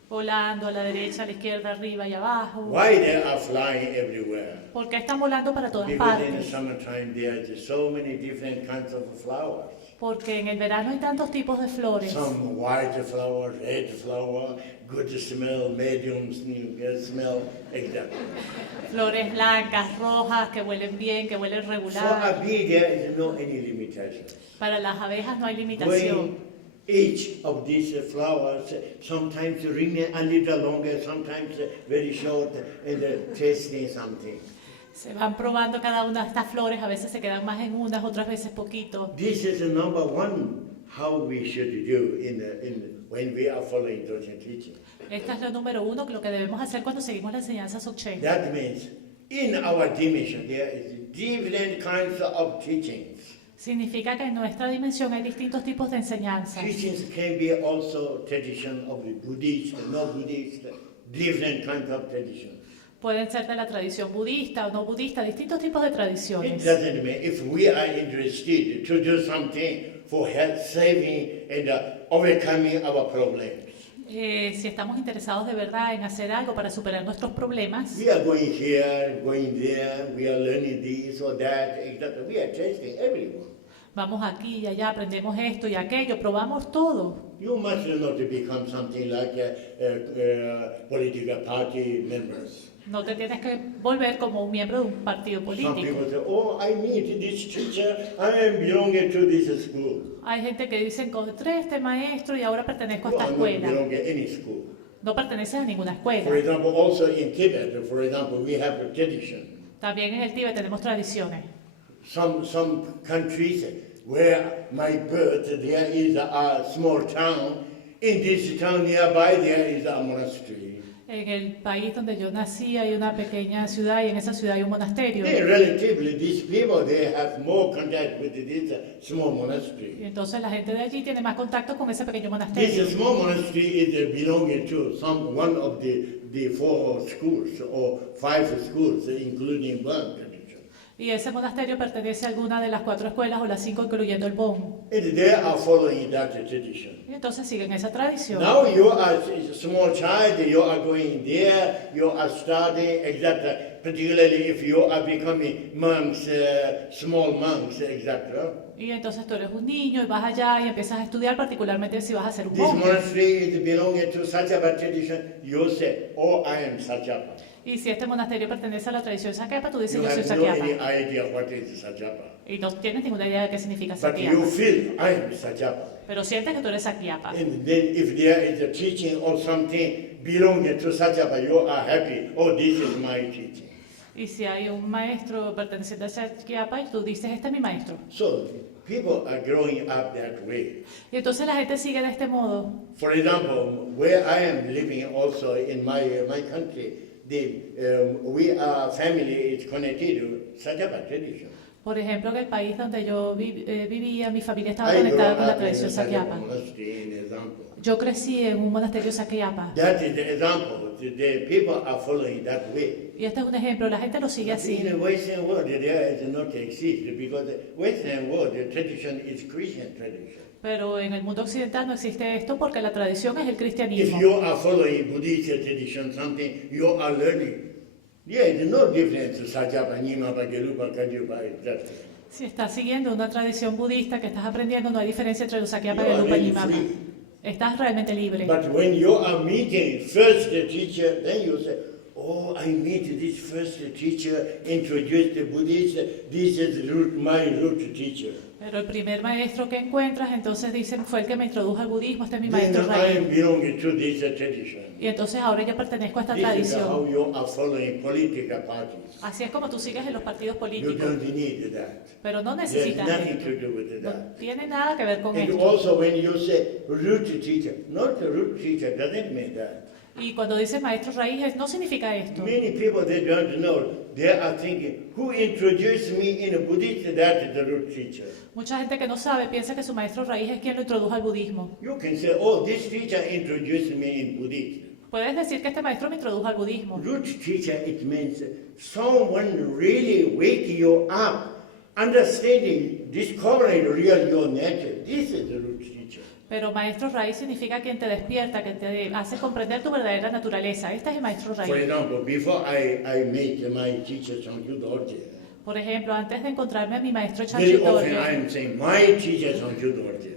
volando a la derecha, a la izquierda, arriba y abajo. Why they are flying everywhere? ¿Por qué están volando para todas Because in the partes? summertime there are so many different kinds of flowers. Porque en el verano hay tantos tipos de flores. Some white flower, red flower, good smell, medium smell, etc. Flores blancas, rojas, que huelen bien, que huelen For a regular. bee there is no any limitation. Para las abejas no hay limitación. Going each of these flowers sometimes remain a little longer, sometimes very short, and tasting something. Se van probando cada una de estas flores, a veces se quedan más en unas, otras veces poquito. This is the number one how we should do when we are following Dzogchen teaching. Esta es la número 1, lo que debemos hacer cuando seguimos la enseñanza Dzogchen. That means in our dimension there is different kinds of teachings. Significa que en nuestra dimensión hay distintos tipos de enseñanza. Teachings can be also tradition of the Buddhist, no Buddhist, different kinds of traditions. Pueden ser de la tradición budista o no budista, distintos tipos de It tradiciones. doesn't matter if we are interested to do something for health saving and overcoming our problems. Si estamos interesados de verdad en hacer algo para superar nuestros problemas, We are going here, going there, we are learning this or that, etc. We are testing everyone. vamos aquí y allá, aprendemos esto y aquello, probamos todo. You must not become something like political party members. No te tienes que volver como un miembro de un partido Some político. people say, oh, I need this teacher, I am belonging to this school. Hay gente que dice, encontré este maestro y ahora pertenezco a You esta are not escuela. belonging to any school. No perteneces a ninguna For escuela. example, also in Tibet, for example, we have a tradition. También en el Tíbet tenemos tradiciones. Some countries where my birth, there is a small town. In this town nearby, there is a monastery. En el país donde yo nací hay una pequeña ciudad y en esa ciudad hay un monasterio. They relatively, these people, they have more contact with this small Y monastery. entonces la gente de allí tiene más contacto con ese pequeño This monasterio. small monastery is belonging to one of the 4 schools or 5 schools, including one tradition. Y ese monasterio pertenece a alguna de las 4 escuelas o las 5, incluyendo el Bon. And they are following that tradition. Y entonces siguen esa tradición. Now you are a small child, you are going there, you are studying, etc. Particularly if you are becoming monks, small monks, etc. Y entonces tú eres un niño y vas allá y empiezas a estudiar, particularmente si vas a ser un This monje. monastery is belonging to Satyapa tradition. You say, oh, I am Satyapa. Y si este monasterio pertenece a la tradición Sakyapa, tú dices You yo soy have no any Sakyapa. idea what is Satyapa. Y no tienes ninguna idea de qué significa But Sakyapa. you feel, I am Satyapa. Pero sientes que tú eres Sakyapa. And then if there is a teaching or something belonging to Satyapa, you are happy. Oh, this is my teaching. Y si hay un maestro perteneciente a Sakyapa y tú dices, este es mi maestro. So people are growing up that way. Y entonces la gente sigue de este modo. For example, where I am living also in my country, we are family is connected to Satyapa tradition. Por ejemplo, en el país donde yo vivía, mi familia estaba I grew conectada con la up in tradición Satyapa Sakyapa. monastery, an example. Yo crecí en un monasterio Sakyapa. That is the example. The people are following that way. Y este es un ejemplo, la gente lo sigue But así. in the Western world, there is not exist because the Western world, the tradition is Christian tradition. Pero en el mundo occidental no existe esto porque la tradición es el If cristianismo. you are following Buddhist tradition, something you are learning, there is no difference to Satyapa, Nimapa, Gerupa, Kajupa, etc. Si estás siguiendo una tradición budista que estás aprendiendo, no hay diferencia entre los Sakyapa You y el are Lupa really Nyingma. free. Estás realmente libre. But when you are meeting first the teacher, then you say, oh, I meet this first teacher, introduce the Buddhist, this is my root teacher. Pero el primer maestro que encuentras, entonces dicen, fue el que me introdujo al budismo, este es mi Then maestro I raíz. am belonging to this tradition. Y entonces ahora yo pertenezco a esta This is tradición. how you are following political parties. Así es como tú sigues en los partidos You políticos. don't need that. Pero no There's necesitas nothing esto. to do with No that. tiene nada que ver con And esto. also when you say root teacher, not the root teacher doesn't mean that. Y cuando dice maestro raíz, no significa esto. Many people they don't know. They are thinking, who introduced me in a Buddhist? That is the root teacher. Mucha gente que no sabe piensa que su maestro raíz es quien lo introdujo al budismo. You can say, oh, this teacher introduced me in Buddhism. Puedes decir que este maestro me introdujo al budismo. Root teacher, it means someone really wake you up, understanding, discovering real your nature. This is the root teacher. Pero maestro raíz significa quien te despierta, que te hace comprender tu verdadera naturaleza. Este es el maestro For raíz. example, before I met my teacher, Chanchu Dorje, Por ejemplo, antes de encontrarme a mi maestro very Chanchu often I Dorje, am saying, my teacher, Chanchu Dorje.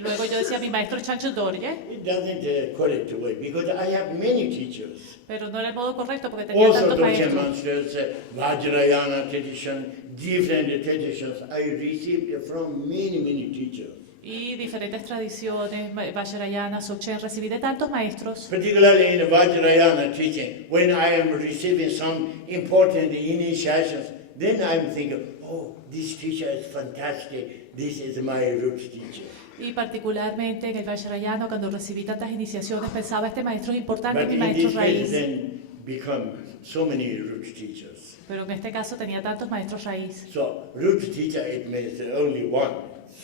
luego yo decía mi maestro Chanchu Dorje, It doesn't correct way because I have many teachers. pero no era el modo correcto porque tenía Also, tantos Dorje maestros. monsters, Vajrayana tradition, different traditions I received from many teachers. Y diferentes tradiciones, Vajrayana, Dzogchen, recibí de tantos maestros. Particularly in the Vajrayana teaching, when I am receiving some important initiations, then I'm thinking, oh, this teacher is fantastic. This is my root teacher. Y particularmente en el Vajrayana, cuando recibí tantas iniciaciones, pensaba, este maestro es importante, But mi in maestro this case, raíz. then become so many root teachers. Pero en este caso tenía tantos maestros raíz. So root teacher, it means only one,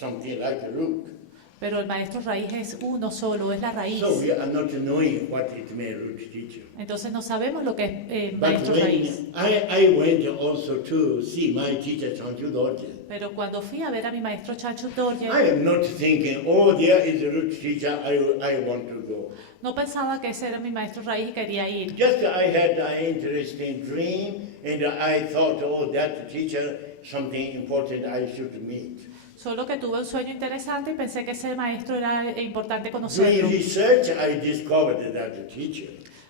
something like a root. Pero el maestro raíz es uno solo, es la raíz. So we are not knowing what it means, root teacher. Entonces no sabemos lo que es But maestro raíz. when I went also to see my teacher, Chanchu Dorje, Pero cuando fui a ver a mi maestro Chanchu Dorje, I am not thinking, oh, there is a root teacher, I want to go. no pensaba que ese era mi maestro raíz y quería ir. Just I had an interesting dream, and I thought, oh, that teacher, something important I should meet. Solo que tuve un sueño interesante y pensé que ese maestro era importante Doing conocerlo. research, I discovered that teacher.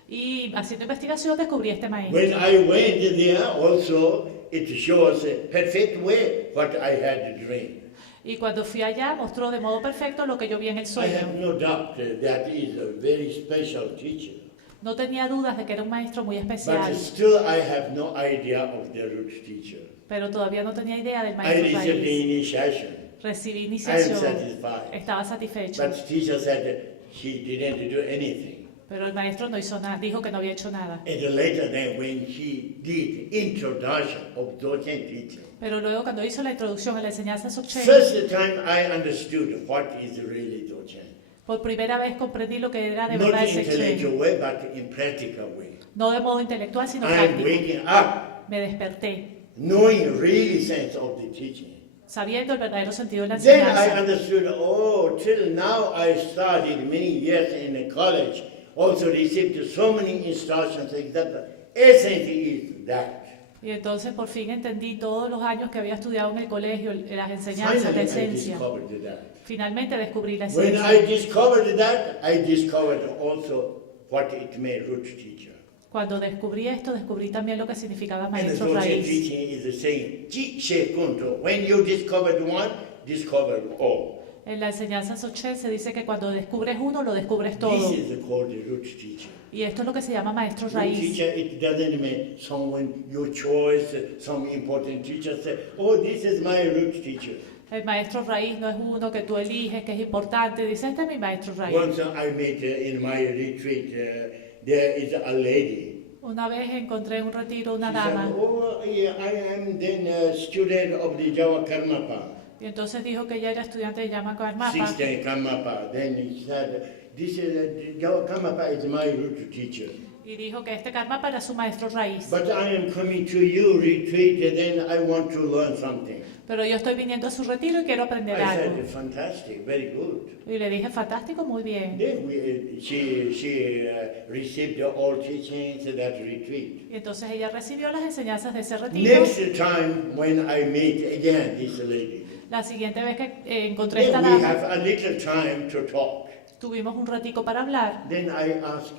Y haciendo investigación descubrí este maestro. When I went there, also, it shows a perfect way what I had dreamed. Y cuando fui allá mostró de modo perfecto lo que yo vi en el I sueño. have no doubt that is a very special teacher. No tenía dudas de que era un maestro muy But especial, still, I have no idea of the root teacher. pero todavía no tenía idea del I maestro received the raíz. initiation. Recibí I am iniciación, satisfied. estaba satisfecho, But teacher said he didn't do anything. pero el maestro no hizo nada, dijo que no había hecho nada. And later then when he did introduction of Dzogchen teaching, Pero luego cuando hizo la introducción a la enseñanza Dzogchen, first time I understood what is really Dzogchen. por primera vez comprendí lo que era de Not verdad in el Dzogchen. intellectual way, but in practical way. No de modo intelectual, sino I am práctico. waking up, Me desperté, knowing really sense of the teaching. sabiendo el verdadero sentido de la Then I enseñanza. understood, oh, till now I studied many years in a college, also received so many instructions, etc. Essence is that. Y entonces por fin entendí todos los años que había estudiado en el colegio, las enseñanzas, la Finally, I esencia. discovered that. Finalmente descubrí la When esencia. I discovered that, I discovered also what it meant root teacher. Cuando descubrí esto, descubrí también lo que significaba And the maestro Dzogchen raíz. teaching is the saying, Ji She Kunto. When you discovered one, discovered all. En la enseñanza Dzogchen se dice que cuando descubres uno, lo descubres todo. This is called the root teacher. Y esto es lo que se llama maestro Root raíz. teacher, it doesn't mean someone your choice, some important teacher say, oh, this is my root teacher. El maestro raíz no es uno que tú eliges, que es importante. Dice, este es mi maestro raíz. Once I met in my retreat, there is a lady. Una vez encontré en un retiro una She said, dama oh, yeah, I am then a student of the Java Karmapa. y entonces dijo que ella era estudiante de Yama Karmapa. 16 Karmapa. Then he said, this is Java Karmapa is my root teacher. Y dijo que este Karmapa era su maestro raíz. But I am coming to you retreat, then I want to learn something. Pero yo estoy viniendo a su retiro y quiero aprender I algo. said, fantastic, very good. Y le dije, fantástico, muy bien. Then she received all teachings at that retreat. Y entonces ella recibió las enseñanzas de ese retiro. Next time when I meet again this lady, La siguiente vez que encontré a then esta we dama, have a little time to talk. tuvimos un ratico para hablar. Then I ask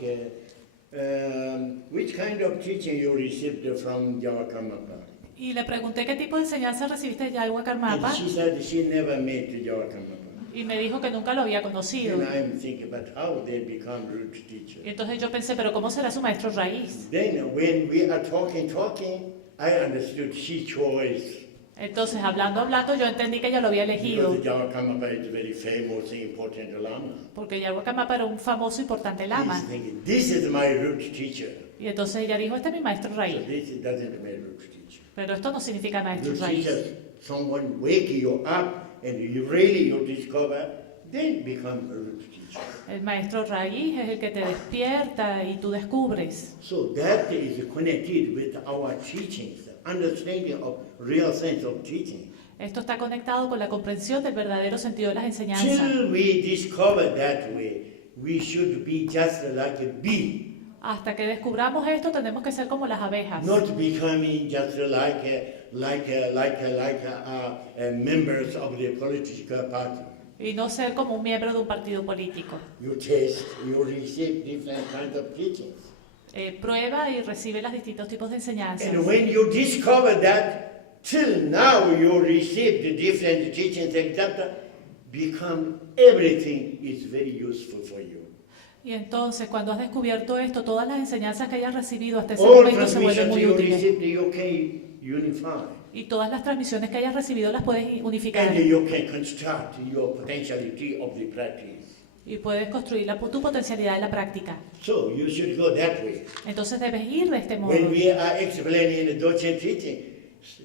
which kind of teaching you received from Javakamapa? Y le pregunté qué tipo de enseñanza recibiste de Yagua Karmapa. And she said she never met Javakamapa. Y me dijo que nunca lo había conocido. Then I'm thinking, but how they become root teacher? Y entonces yo pensé, pero ¿cómo será su maestro raíz? Then when we are talking, I understood she chose. Entonces, hablando, yo entendí que ella lo había elegido. Because Javakamapa is a very famous and important lama. Porque Yagua Karmapa era un famoso, importante lama. He's thinking, this is my root teacher. Y entonces ella dijo, este es mi maestro So raíz. this doesn't mean root teacher. Pero esto no significa maestro Root raíz. teacher, someone wake you up and you discover, then become a root teacher. El maestro raíz es el que te despierta y tú descubres. So that is connected with our teachings, understanding of real sense of teaching. Esto está conectado con la comprensión del verdadero sentido de las enseñanzas. Till we discover that way, we should be just like a bee, Hasta que descubramos esto, tenemos que ser como las abejas. not becoming just members of the political party. Y no ser como un miembro de un partido político. You taste, you receive different kinds of teachings. Prueba y recibe los distintos tipos de enseñanzas. And when you discover that, till now you receive the different teachings, etc., become everything is very useful for you. Y entonces, cuando has descubierto esto, todas las enseñanzas que hayas recibido hasta ese All momento se vuelven transmissions muy you útiles. receive, you can unify. Y todas las transmisiones que hayas recibido las puedes unificar. And you can construct your potentiality of the practice. y puedes construir tu potencialidad en la práctica. So you should go that way. Entonces debes ir de este modo. When we are explaining the Dzogchen teaching,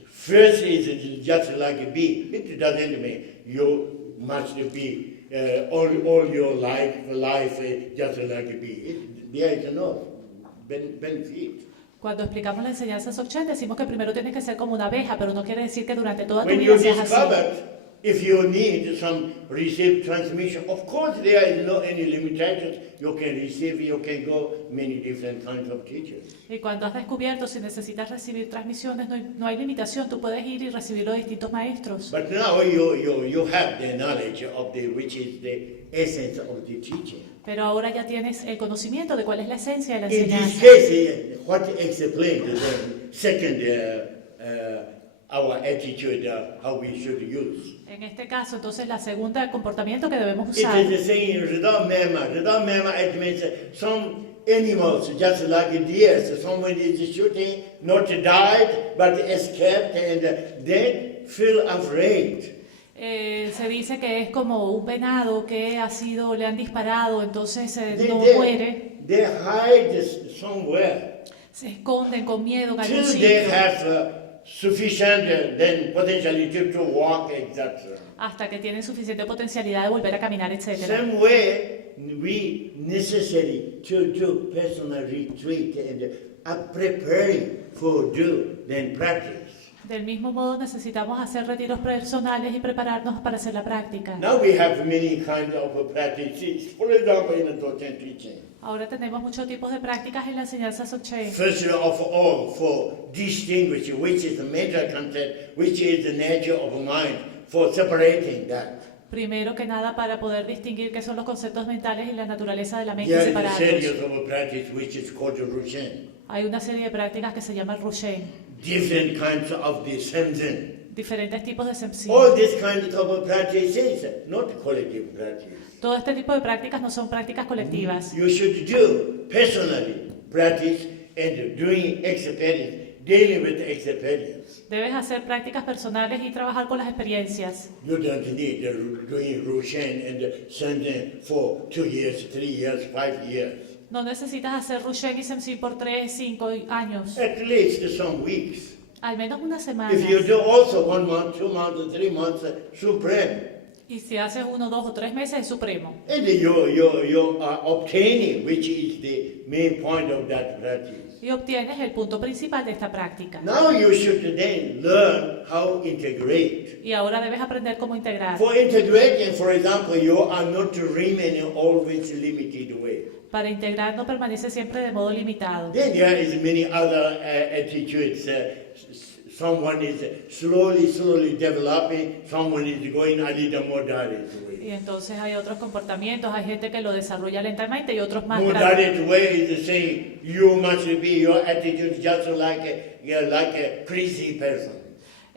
first is just like be. It doesn't mean you must be all your life just like be. There is no benefit. Cuando explicamos la enseñanza Dzogchen decimos que primero tienes que ser como una abeja, pero no quiere decir que durante toda tu When vida you seas así. discover, if you need some receive transmission, of course there is no any limitations. You can receive, you can go many different kinds of teachers. Y cuando has descubierto si necesitas recibir transmisiones, no hay limitación, tú puedes ir y recibir los distintos maestros. But now you have the knowledge of which is the essence of the teaching. Pero ahora ya tienes el conocimiento de cuál es la esencia de la In this enseñanza. case, what explained the second our attitude, how we should use. En este caso, entonces, la segunda, el comportamiento que debemos It usar. is saying Rida Mema. Rida Mema, it means some animals, just like deer, someone is shooting, not died, but escaped, and then feel afraid. Se dice que es como un venado que le han disparado, entonces They, no they, muere, they hide somewhere se esconden con miedo en algún till they sitio, have sufficient, then potentially to walk, etc. hasta que tienen suficiente potencialidad de volver a caminar, etc. Same way, we necessary to do personal retreat and are preparing for then practice. Del mismo modo, necesitamos hacer retiros personales y prepararnos para hacer la práctica. Now we have many kinds of practices. For example, in the Dzogchen teaching. Ahora tenemos muchos tipos de prácticas en la enseñanza Dzogchen. First of all, for distinguish which is the mental content, which is the nature of mind, for separating that. Primero que nada, para poder distinguir qué son los conceptos mentales y la naturaleza de la mente y There is a series separarlos. of practice which is called Rushen. Hay una serie de prácticas que se llaman Rushen, Different kinds of the Senzen. diferentes tipos de Semsin. All these kinds of practices, not collective practice. Todo este tipo de prácticas no son prácticas colectivas. You should do personally practice and doing experience, dealing with experience. Debes hacer prácticas personales y trabajar con las experiencias. You don't need doing Rushen and Senzen for 2 years, 3 years, 5 years. No necesitas hacer Rushen y Semsin por 3, 5 años, At least some weeks. al menos una semana. If you do also 1 month, 2 months, 3 months, supreme. Y si haces 1, 2 o 3 meses, es supremo. And you are obtaining, which is the main point of that practice. Y obtienes el punto principal de esta práctica. Now you should then learn how to integrate. Y ahora debes aprender cómo integrar. For integrating, for example, you are not remaining always limited way. Para integrar no permanece siempre de modo limitado. Then there is many other attitudes. Someone is slowly developing, someone is going a little more direct way. Y entonces hay otros comportamientos, hay gente que lo desarrolla lentamente y otros más More rápido. direct way is saying you must be your attitude just like a crazy person.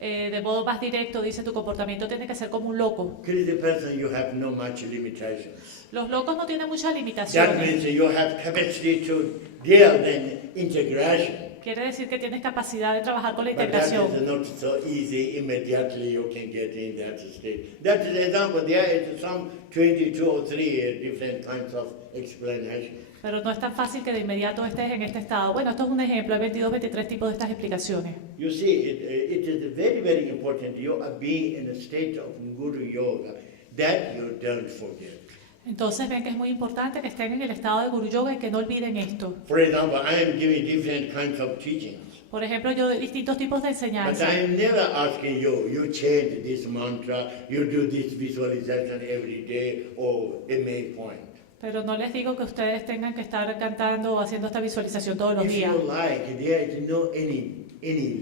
De modo más directo dice tu comportamiento tiene que ser como un loco. Crazy person, you have no much limitations. Los locos no tienen muchas That limitaciones. means you have capacity to deal in integration. Quiere decir que tienes capacidad de trabajar con la But that integración. is not so easy. Immediately you can get in that state. That is example. There is some 22 or 3 different kinds of explanation. Pero no es tan fácil que de inmediato estés en este estado. Bueno, esto es un ejemplo, hay 22, 23 tipos de estas explicaciones. You see, it is very important. You are being in a state of Guru Yoga that you don't forget. Entonces ven que es muy importante que estén en el estado de Guru Yoga y que no olviden esto. For example, I am giving different kinds of teachings. Por ejemplo, yo doy distintos tipos de But enseñanza. I am never asking you change this mantra, you do this visualization every day or a main point. Pero no les digo que ustedes tengan que estar cantando o haciendo esta visualización todos los If días. you like, there is no any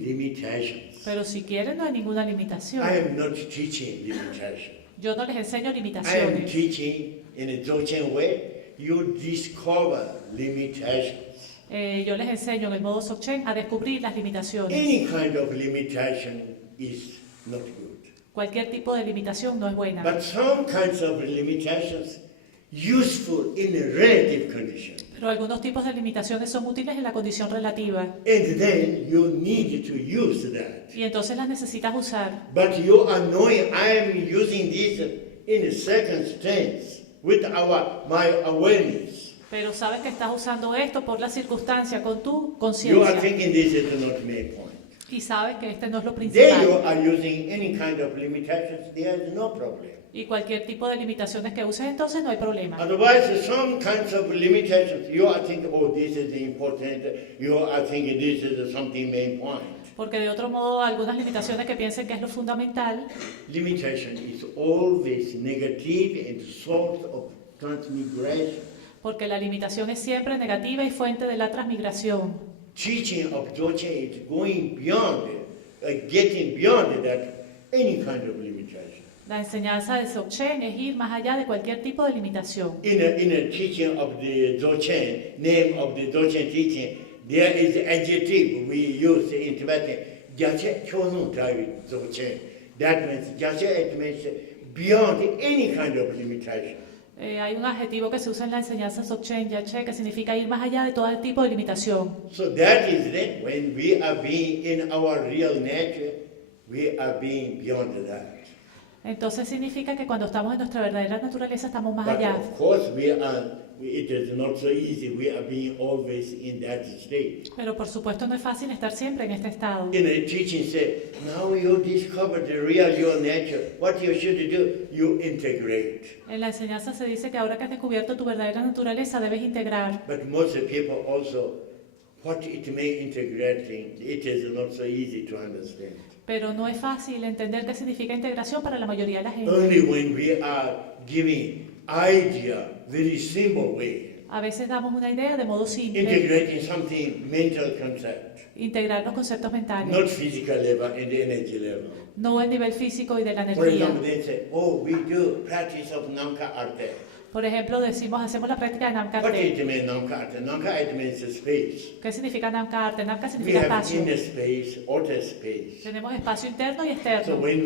limitations. Pero si quieren, no hay ninguna I limitación. am not teaching limitation. Yo no les enseño I am limitaciones. teaching in a Dzogchen way, you discover limitations. Yo les enseño en el modo Dzogchen a descubrir las limitaciones. Any kind of limitation is not good. Cualquier tipo de limitación no es buena. But some kinds of limitations useful in a relative condition. Pero algunos tipos de limitaciones son útiles en la condición relativa. And then you need to use that. Y entonces las necesitas usar. But you are knowing I am using this in a circumstance. with my awareness. Pero sabes que estás usando esto por la circunstancia, con tu You are conciencia. thinking this is not main point. Y sabes que este no es lo There you principal. are using any kind of limitations, there is no problem. Y cualquier tipo de limitaciones que uses, entonces no hay problema. Otherwise, some kinds of limitations, you are thinking, oh, this is important, you are thinking this is something main point. Porque de otro modo, algunas limitaciones que piensen que es lo fundamental, Limitation is always negative and source of transmigration. porque la limitación es siempre negativa y fuente de la transmigración. Teaching of Dzogchen is going beyond, getting beyond that, any kind of limitation. La enseñanza de Dzogchen es ir más allá de cualquier tipo de limitación. In a teaching of the Dzogchen, name of the Dzogchen teaching, there is adjective we use in Tibetan, Gyatse Kyonun Dai Dzogchen. That means, Gyatse, it means beyond any kind of limitation. Hay un adjetivo que se usa en la enseñanza Dzogchen, Yache, que significa ir más allá de todo el tipo de limitación. So that is then, when we are being in our real nature, we are being beyond that. Entonces significa que cuando estamos en nuestra verdadera naturaleza estamos más But allá. of course, it is not so easy. We are being always in that state. Pero por supuesto no es fácil estar siempre en este estado. In the teaching say, now you discover the real your nature. What you should do, you integrate. En la enseñanza se dice que ahora que has descubierto tu verdadera naturaleza debes integrar. But most people also, what it may integrating, it is not so easy to understand. Pero no es fácil entender qué significa integración para la mayoría de la gente. Only when we are giving idea, very simple way, A veces damos una idea de modo simple, integrating something mental concept, integrar los conceptos mentales, not physical level and energy level. no el nivel físico y de la For energía. example, they say, oh, we do practice of Namka Arte. Por ejemplo, decimos, hacemos la práctica de Namka What Arte. it means Namka Arte? Namka Arte means space. ¿Qué significa Namka Arte? Namka We significa have espacio. inner space, outer space. Tenemos espacio interno y So externo. when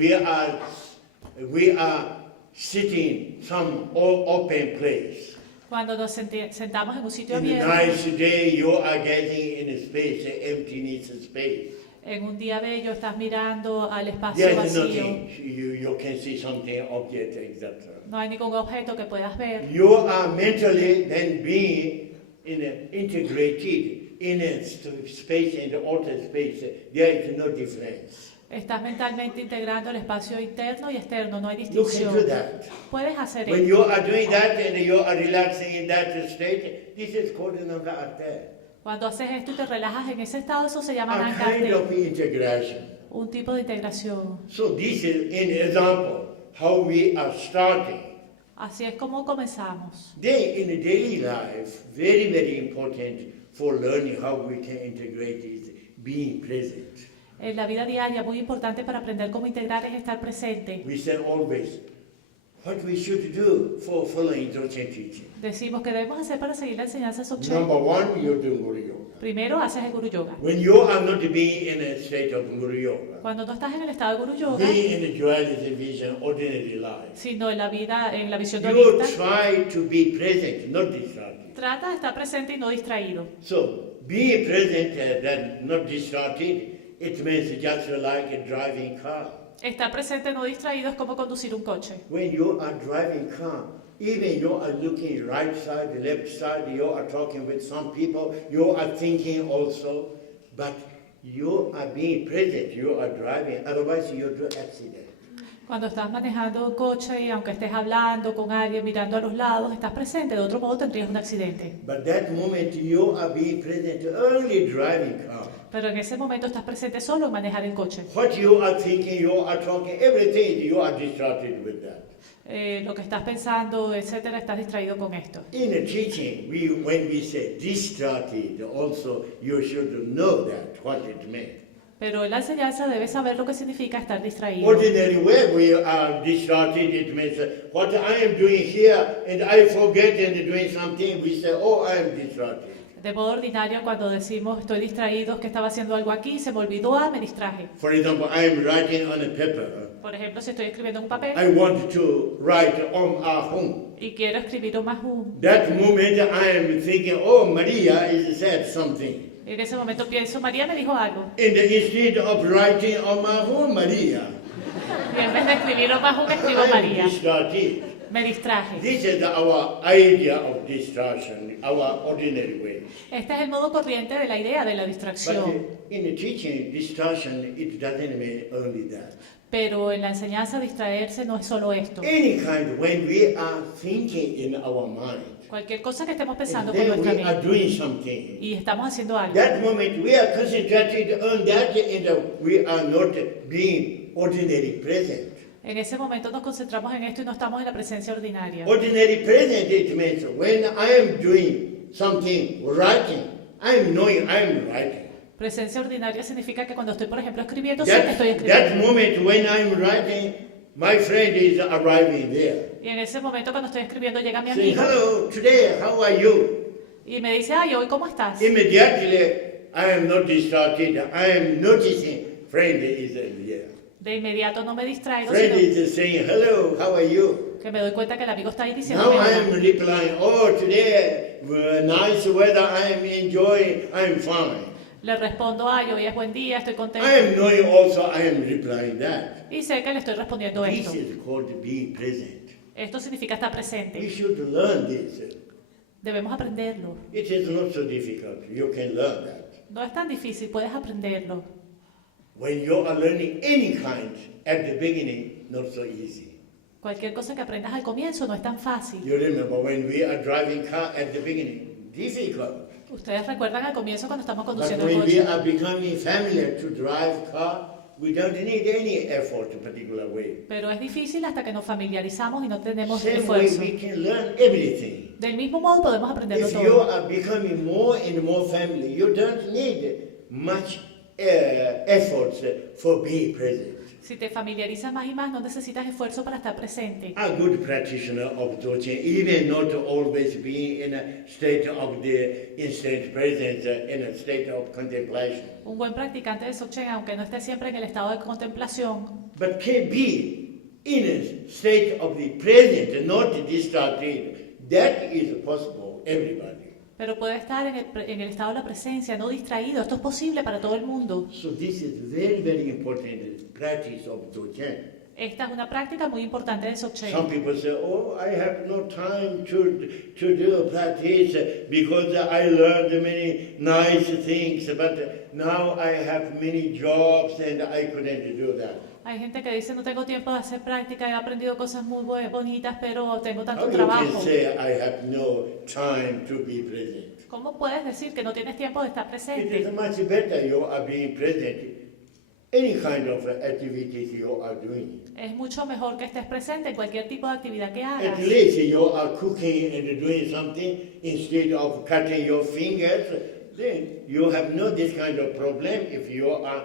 we are sitting some open place. Cuando nos sentamos en un sitio In a abierto, nice day, you are getting in a space, emptiness space. en un día bello estás mirando al espacio There is vacío, nothing. You can see something, object, etc. no hay ningún objeto que puedas ver. You are mentally then being integrated in a space and outer space. There is no difference. Estás mentalmente integrando el espacio interno y externo, no hay You can distinción. do that. Puedes hacer When esto. you are doing that and you are relaxing in that state, this is called Namka Arte. Cuando haces esto y te relajas en ese estado, eso se llama A Namka kind of Arte, integration. un tipo de integración. So this is an example how we are starting. Así es como comenzamos. Then in the daily life, very, very important for learning how we can integrate is being present. En la vida diaria, muy importante para aprender cómo integrar es estar presente. We say always, what we should do for following Dzogchen teaching. Decimos que debemos hacer para seguir la enseñanza Dzogchen. Number one, you do Guru Yoga. Primero haces el Guru Yoga. When you are not being in a state of Guru Yoga, Cuando no estás en el estado de Guru Yoga, being in the dualism vision, ordinary life, sino en la visión you dualista, try to be present, not distracted. trata de estar presente y no distraído. So, being present and not distracted, it means just like a driving car. Estar presente, no distraído, es como conducir un coche. When you are driving car, even you are looking right side, left side, you are talking with some people, you are thinking also, but you are being present, you are driving, otherwise you do accident. Cuando estás manejando un coche y aunque estés hablando con alguien, mirando a los lados, estás presente, de otro modo tendrías un accidente. But that moment you are being present, only driving car. Pero en ese momento estás presente solo en manejar el coche. What you are thinking, you are talking, everything, you are distracted with that. Lo que estás pensando, etcétera, estás distraído con esto. In the teaching, when we say distracted, also you should know that, what it means. Pero en la enseñanza debes saber lo que significa estar distraído. Ordinary way we are distracted, it means what I am doing here and I forget and doing something, we say, oh, I am distracted. De modo ordinario, cuando decimos estoy distraído, que estaba haciendo algo aquí, se me olvidó, me distraje. For example, I am writing on a paper. Por ejemplo, si estoy escribiendo en un papel I want to write home. y quiero escribir un mahum, That moment I am thinking, oh, Maria is said something. en ese momento pienso, María me dijo algo. Instead of writing on my home, Maria, Y en vez de escribir un mahum, escribo I am María. distracted. Me distraje. This is our idea of distraction, our ordinary way. Este es el modo corriente de la idea de la But distracción. in the teaching, distraction, it doesn't mean only that. Pero en la enseñanza, distraerse no es solo esto. Any kind, when we are thinking in our mind, Cualquier cosa que estemos pensando and con then nuestra we are mente doing something, y estamos haciendo algo, that moment we are concentrated on that and we are not being ordinary present. en ese momento nos concentramos en esto y no estamos en la presencia ordinaria. Ordinary present, it means when I am doing something, writing, I am knowing I am writing. Presencia ordinaria significa que cuando estoy, por ejemplo, escribiendo, sé que estoy That escribiendo. moment when I am writing, my friend is arriving there. Y en ese momento cuando estoy escribiendo llega mi Saying, amigo hello, today, how are you? y me dice, ay, hoy, ¿cómo estás? Immediately, I am not distracted. I am noticing friend is there. De inmediato no me distraigo, Friend sino is saying, hello, how are you? que me doy cuenta que el amigo está ahí Now diciendo, I am replying, oh, today, nice weather, I am enjoying, I am fine. le respondo, ay, hoy es buen día, estoy contento. I am knowing also I am replying that. Y sé que le estoy respondiendo This esto. is called being present. Esto significa estar We presente. should learn this. Debemos aprenderlo. It is not so difficult. You can learn that. No es tan difícil, puedes aprenderlo. When you are learning any kind at the beginning, not so easy. Cualquier cosa que aprendas al comienzo no es tan fácil. You remember when we are driving car at the beginning, difficult. Ustedes recuerdan al comienzo cuando estamos But conduciendo el when we coche. are becoming familiar to drive car, we don't need any effort in particular way. Pero es difícil hasta que nos familiarizamos y no tenemos Same way esfuerzo. we can learn everything. Del mismo modo podemos aprenderlo If you todo. are becoming more and more family, you don't need much efforts for being present. Si te familiarizas más y más, no necesitas esfuerzo para estar presente. A good practitioner of Dzogchen, even not always being in a state of the instant presence, in a state of contemplation, Un buen practicante de Dzogchen, aunque no esté siempre en el estado de contemplación, but can be in a state of the present, not distracted. That is possible, everybody. pero puede estar en el estado de la presencia, no distraído. Esto es posible para todo el mundo. So this is very, very important practice of Dzogchen. Esta es una práctica muy importante de Some Dzogchen. people say, oh, I have no time to do practice because I learned many nice things, but now I have many jobs and I couldn't do that. Hay gente que dice, no tengo tiempo de hacer práctica, he aprendido cosas muy bonitas, pero tengo How tanto you can trabajo. say I have no time to be present? ¿Cómo puedes decir que no tienes tiempo de estar It is presente? much better you are being present. Any kind of activities you are doing. Es mucho mejor que estés presente en cualquier tipo de actividad que At hagas. least you are cooking and doing something instead of cutting your fingers. Then you have no this kind of problem if you are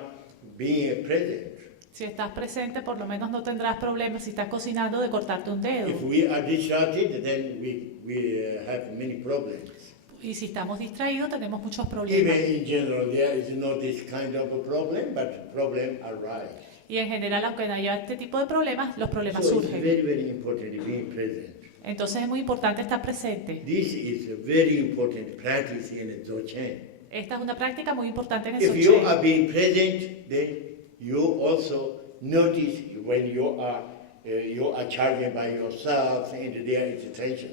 being present. Si estás presente, por lo menos no tendrás problemas si estás cocinando de cortarte un dedo. If we are distracted, then we have many problems. Y si estamos distraídos, tenemos muchos Even problemas. in general, there is not this kind of a problem, but problem arise. Y en general, aunque no haya este tipo de problemas, los problemas So it's surgen. very, very important being present. Entonces es muy importante estar presente. This is a very important practice in Dzogchen. Esta es una práctica muy importante en el If you Dzogchen. are being present, then you also notice when you are charging by yourself and there is tension.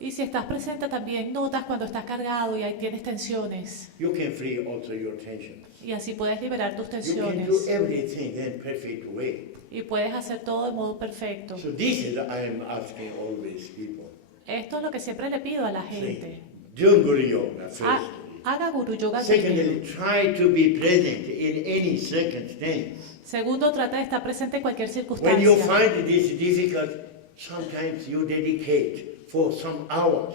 Y si estás presente, también notas cuando estás cargado y ahí tienes tensiones. You can free also your tension. Y así puedes liberar tus You can tensiones. do everything in perfect way. Y puedes hacer todo de modo perfecto. So this is I am asking always people. Esto es lo que siempre le pido a la gente. Do Guru Yoga first. Haga Guru Yoga Secondly, primero. try to be present in any circumstance. Segundo, trata de estar presente en cualquier When you circunstancia. find this difficult, sometimes you dedicate for some hours.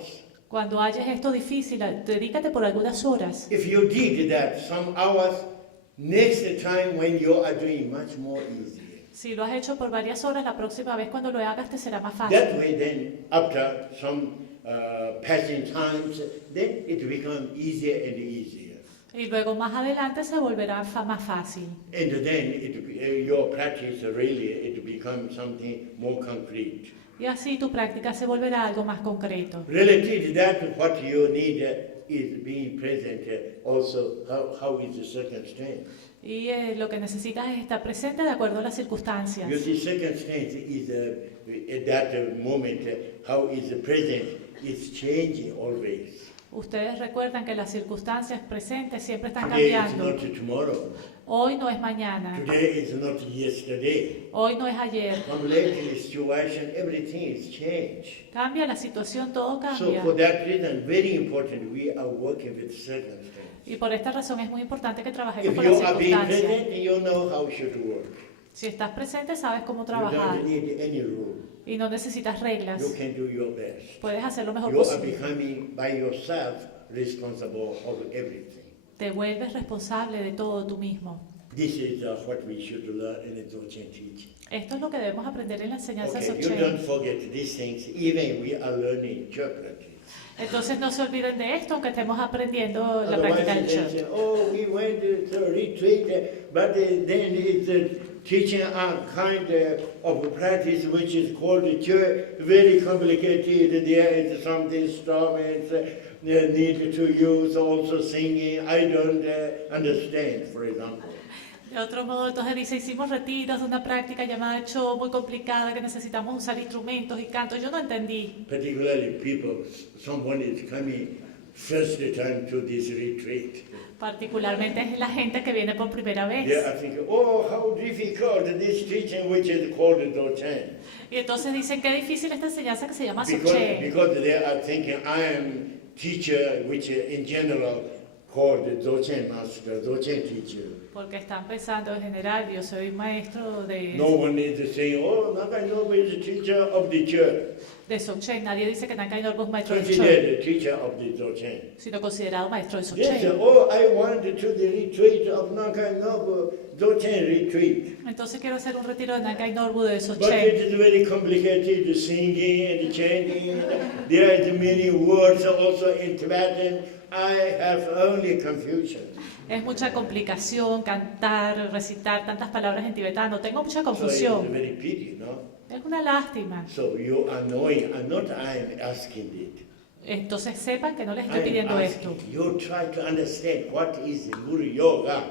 Cuando hayas esto difícil, dedícate por algunas horas. If you did that some hours, next time when you are doing much more easier. Si lo has hecho por varias horas, la próxima vez cuando lo hagas te será más fácil. That way then, after some passing times, then it becomes easier and easier. Y luego más adelante se volverá más fácil. And then your practice really, it becomes something more concrete. Y así tu práctica se volverá algo más concreto. Related to that, what you need is being present also, how is the circumstance. Y lo que necesitas es estar presente de acuerdo a las Your circunstancias. circumstance is at that moment, how is the present is changing always. Ustedes recuerdan que las circunstancias presentes siempre están Today is cambiando. not tomorrow. Hoy no es mañana. Today is not yesterday. Hoy no es ayer. From lately situation, everything is changed. Cambia la situación, todo So cambia. for that reason, very important, we are working with circumstances. Y por esta razón es muy importante que trabajemos If con las you are being circunstancias. present, you know how should work. Si estás presente, sabes cómo You trabajar don't need any rule. y no necesitas reglas. You can do your best. Puedes hacer lo mejor You are posible. becoming by yourself responsible of everything. Te vuelves responsable de todo tú mismo. This is what we should learn in the Dzogchen teaching. Esto es lo que debemos aprender en la enseñanza Okay, you Dzogchen. don't forget these things, even we are learning church practice. Entonces no se olviden de esto, aunque estemos aprendiendo la Otherwise, práctica del they Chön. say, oh, we went to a retreat, but then it's teaching a kind of practice which is called the church, very complicated. There is some instruments needed to use, also singing. I don't understand, for example. De otro modo, entonces dice, hicimos retiros de una práctica llamada Chön, muy complicada, que necesitamos usar instrumentos y cantos. Yo no entendí. Particularly people, someone is coming first time to this retreat. Particularmente es la gente que viene por primera They vez. are thinking, oh, how difficult this teaching which is called Dzogchen. Y entonces dicen, qué difícil esta enseñanza que se llama Because, Dzogchen. because they are thinking, I am teacher which in general called Dzogchen master, Dzogchen teacher. Porque están pensando en general, yo soy maestro No one is saying, oh, Nakanobu is the teacher of the church. de Dzogchen. Nadie dice que Nankai Norbu es maestro de Chön, Considered the teacher of the Dzogchen. sino considerado maestro de They say, Dzogchen. oh, I want to the retreat of Nakanobu, Dzogchen retreat. Entonces quiero hacer un retiro de Nankai Norbu de But it Dzogchen. is very complicated, the singing and the chanting. There are many words also in Tibetan. I have only confusion. Es mucha complicación, cantar, recitar tantas palabras en tibetano. Tengo mucha So it's confusión. very pity, no? Es una lástima. So you are knowing, and not I am asking it. Entonces sepan que no les I estoy am pidiendo esto. asking. You try to understand what is Guru Yoga.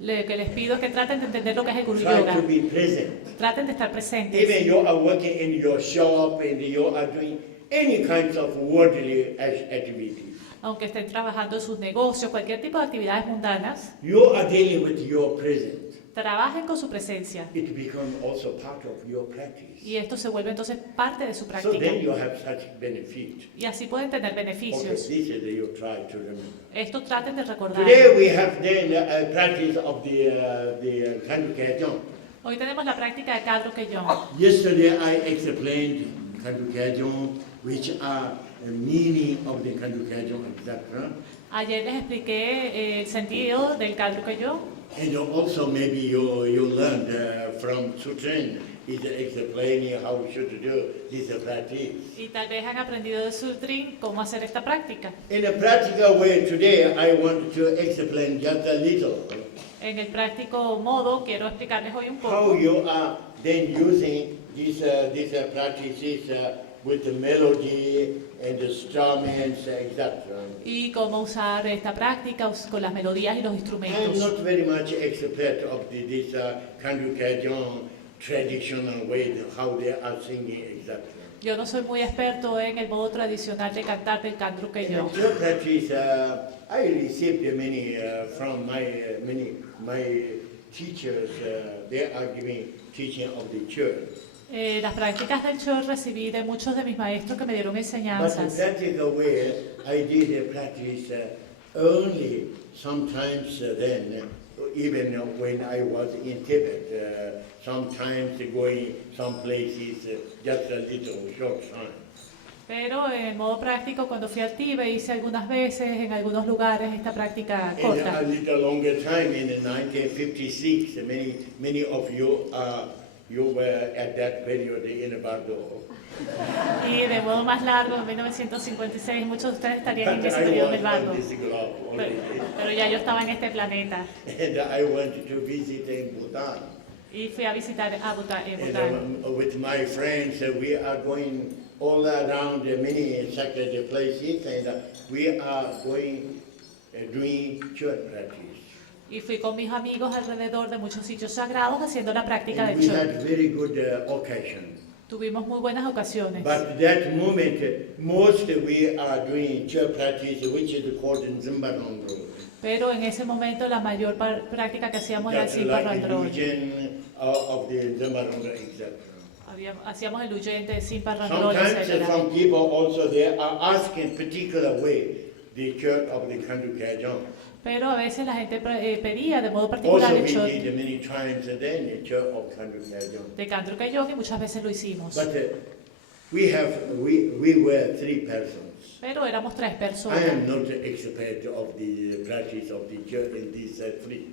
Lo que les pido es que traten de entender lo que es el Guru Try Yoga. to be present. Traten de estar presentes. Even you are working in your shop and you are doing any kinds of worldly activities. Aunque estén trabajando en sus negocios, cualquier tipo de actividades mundanas, You are dealing with your present. trabajen con su presencia. It becomes also part of your practice. Y esto se vuelve entonces parte de su So práctica. then you have such benefit. Y así pueden tener Okay, beneficios. this is you try to remember. Esto traten de recordar. Today we have then a practice of the Kandu Kajong. Hoy tenemos la práctica de Kadru Keyon. Yesterday I explained Kandu Kajong, which are the meaning of the Kandu Kajong, etc. Ayer les expliqué el sentido del Kadru Keyon. And also maybe you learned from Sutren is explaining how we should do this practice. Y tal vez han aprendido de Sutrin cómo hacer esta práctica. In a practical way today, I want to explain just a little En el práctico modo, quiero explicarles hoy un how poco you are then using these practices with the melody and the instruments, etc. y cómo usar esta práctica con las melodías y los I am instrumentos. not very much expert of this Kandu Kajong traditional way, how they are singing, etc. Yo no soy muy experto en el modo tradicional de cantar del Kadru In Keyon. the church practice, I received many from my teachers. They are giving teaching of the church. Las prácticas del Chön recibí de muchos de mis maestros que me dieron But in enseñanzas. practical way, I did a practice only sometimes then, even when I was in Tibet, sometimes going some places, just a little short time. Pero en el modo práctico, cuando fui al Tíbet, hice algunas veces en algunos lugares esta práctica And corta. a little longer time in 1956, many of you were at that period in Bardo. Y de modo más largo, en 1956, muchos de ustedes estarían en But ese I periodo was del barco. on this globe Pero, already. pero ya yo estaba en este planeta And I went to visit in Bhutan. y fui a visitar a Bután. And with my friends, we are going all around many sacred places, and we are going doing church practice. Y fui con mis amigos alrededor de muchos sitios sagrados haciendo la práctica And del we Chön. had very good occasion. Tuvimos muy buenas ocasiones. But that moment, most we are doing church practice, which is called Nzimba Rondo. Pero en ese momento la mayor práctica que hacíamos era el Just Simpa like Randrol. illusion of the Nzimba Rondo, etc. Hacíamos el huyente, Simpa Randrol, Sometimes etc. some people also they are asking particular way the church of the Kandu Kajong. Pero a veces la gente pedía de modo particular Also el we shot did many times then the church of Kandu Kajong. de Kandro Kayong y muchas veces lo hicimos. But we were 3 persons. Pero éramos 3 I personas am not the expert of the practice of the church in these 3.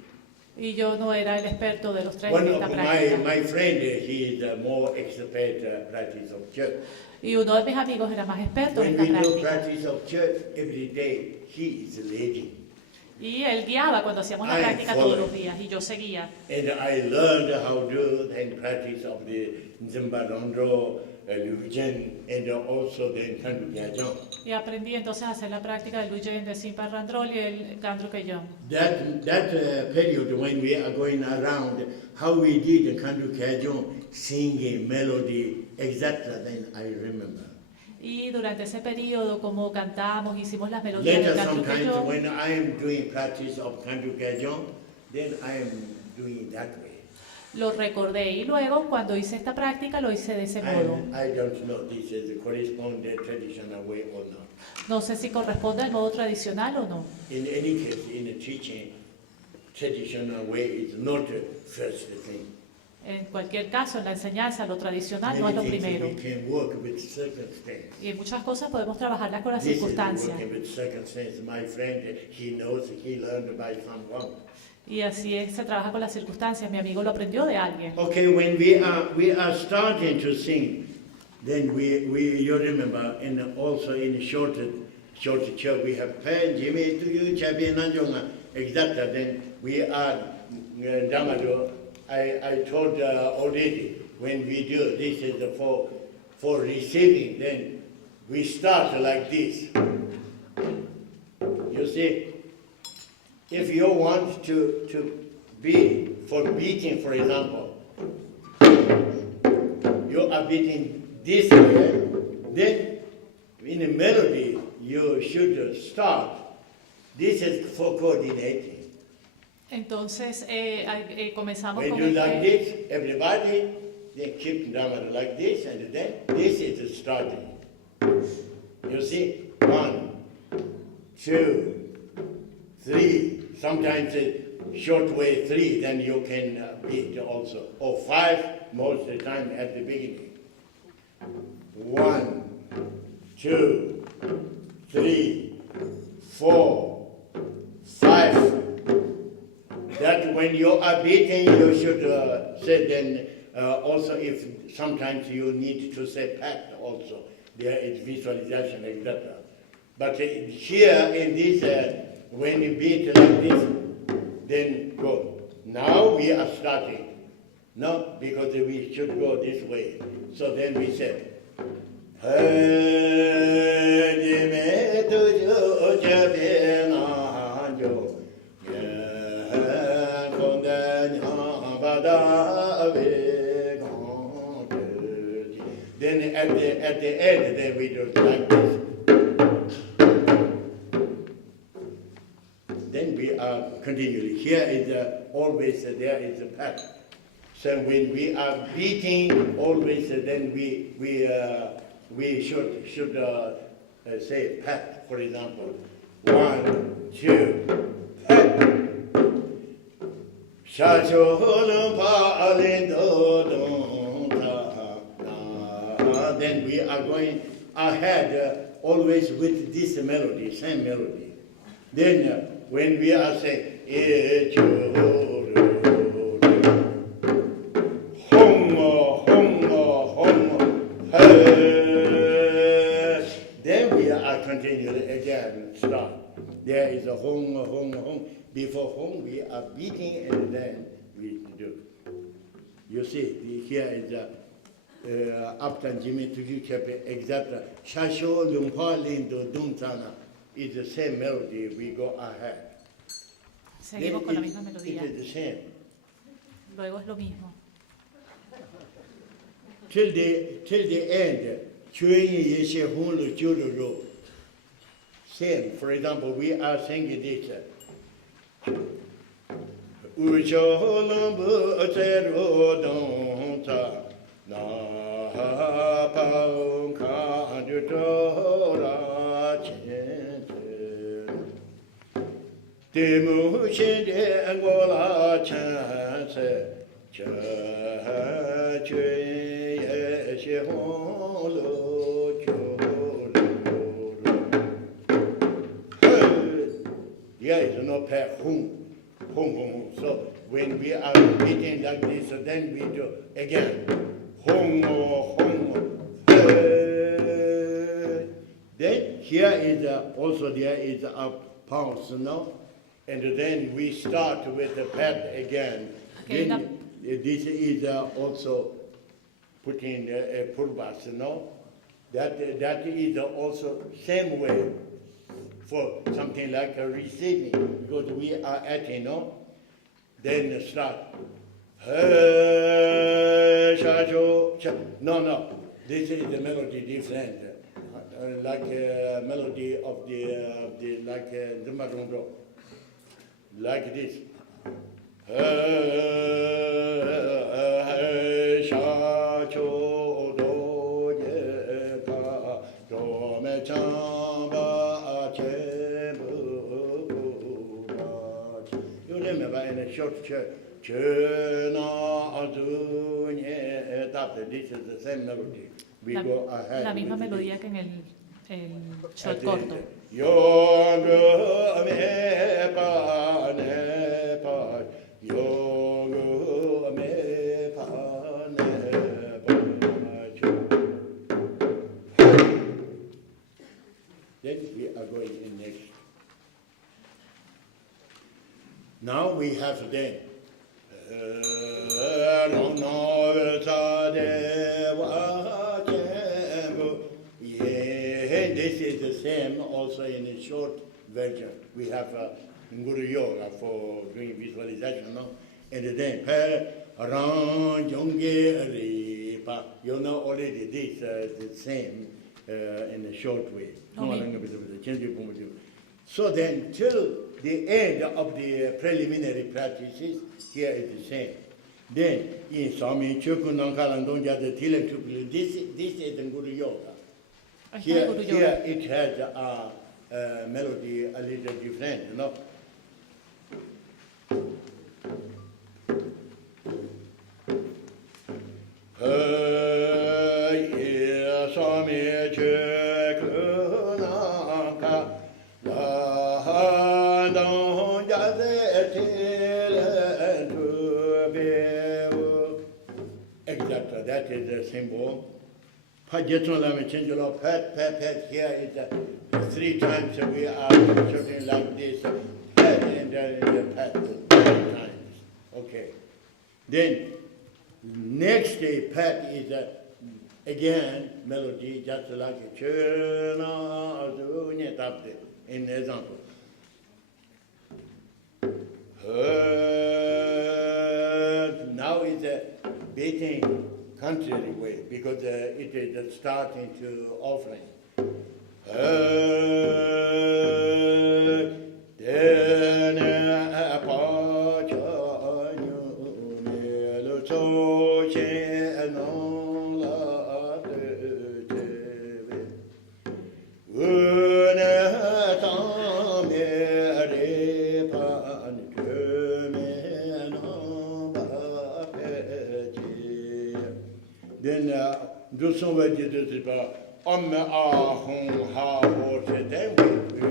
y yo no era el experto de los 3 One en of esta práctica. my friend, he is more expert practice of church. Y uno de mis amigos era más experto en When esta we do práctica. practice of church every day, he is leading. Y él guiaba cuando hacíamos la I práctica follow. todos los días y yo seguía. And I learned how to then practice of the Nzimba Rondo, Lujen, and also the Kandu Kajong. Y aprendí entonces a hacer la práctica del Luyen, del Simpa Randrol y el Kandro Kayong. That period when we are going around, how we did the Kandu Kajong, singing melody, exactly then I remember. Y durante ese periodo, como cantamos, hicimos las melodías Later del Kandro sometimes Kayong, when I am doing practice of Kandu Kajong, then I am doing that way. lo recordé. Y luego, cuando hice esta práctica, lo hice de ese modo. I don't know this is the correspond the traditional way or not. No sé si corresponde al modo tradicional o no. In any case, in the teaching, traditional way is not the first thing. En cualquier caso, en la enseñanza, lo tradicional no es lo Many things primero. we can work with circumstance. Y en muchas cosas podemos trabajarlas con las This is circunstancias. working with circumstance. My friend, he knows, he learned by someone. Y así es, se trabaja con las circunstancias. Mi amigo lo aprendió de alguien. Okay, when we are starting to sing, then you remember, and also in short church we have pen, Jimmy, to you, Chabi, Nanjonga, exactly. Then we are Damado. I told already when we do this is for receiving. Then we start like this. You see, if you want to be for beating, for example, you are beating this way, then in a melody you should start. This is for coordinating. Entonces, comenzamos When con you like este. this, everybody they keep drummer like this, and then this is starting. You see, 1, 2, 3. Sometimes a short way 3, then you can beat also, or 5 most of the time at the beginning. 1, 2, 3, 4, 5. That when you are beating, you should say then also if sometimes you need to say pat also. There is visualization, etc. But here in this, when you beat like this, then go. Now we are starting. No, because we should go this way. So then we say, then at the end, then we do like this. Then we are continually. Here is always there is a pat. So when we are beating, always then we should say pat. For example, 1, 2, pat. Then we are going ahead always with this melody, same melody. Then when we are saying then we are continuing again start. There is a hong. Before hong we are beating and then we do. You see, here is after Jimmy to you exactly. Shasho Lumpa Lindo Dumtana is the same melody. We go ahead. Seguimos con la misma melodía. It is the same. Luego es lo mismo. till the end. Same. For example, we are singing this. Ucholambu tero donta na paung kandutora chente. Temu shende angola chance cha chue she holo cholo. There is no pair home. So when we are repeating like this, then we do again. Then here is also there is a pause, no? And then we start with the pad again. Okay, Then this is also putting a purvas, no? That is also same way for something like a receiving, because we are at, then start. No, this is the melody different, like a melody of the like the marondo, like this. In a short church, this is the same melody. We go ahead. La misma melodía que en el short corto. Then we are going in next. Now we have then. This is the same also in a short version. We have Guru Yoga for doing visualization, no? And then already this the same in a short way. So then, till the end of the preliminary practices, here is the same. Then, in Swami Chokunang Kalandonja, the Tilam Chukulu, this is the Guru Yoga. Here it has a melody a little different, no? Exactly, that is the symbol. Pat, here is 3 times we are shooting like this, pat and the pat 3 times. Okay. Then next day pat is again melody just like a in example. Now is a beating contrary way because it is starting to offering. Then do somewhere did it about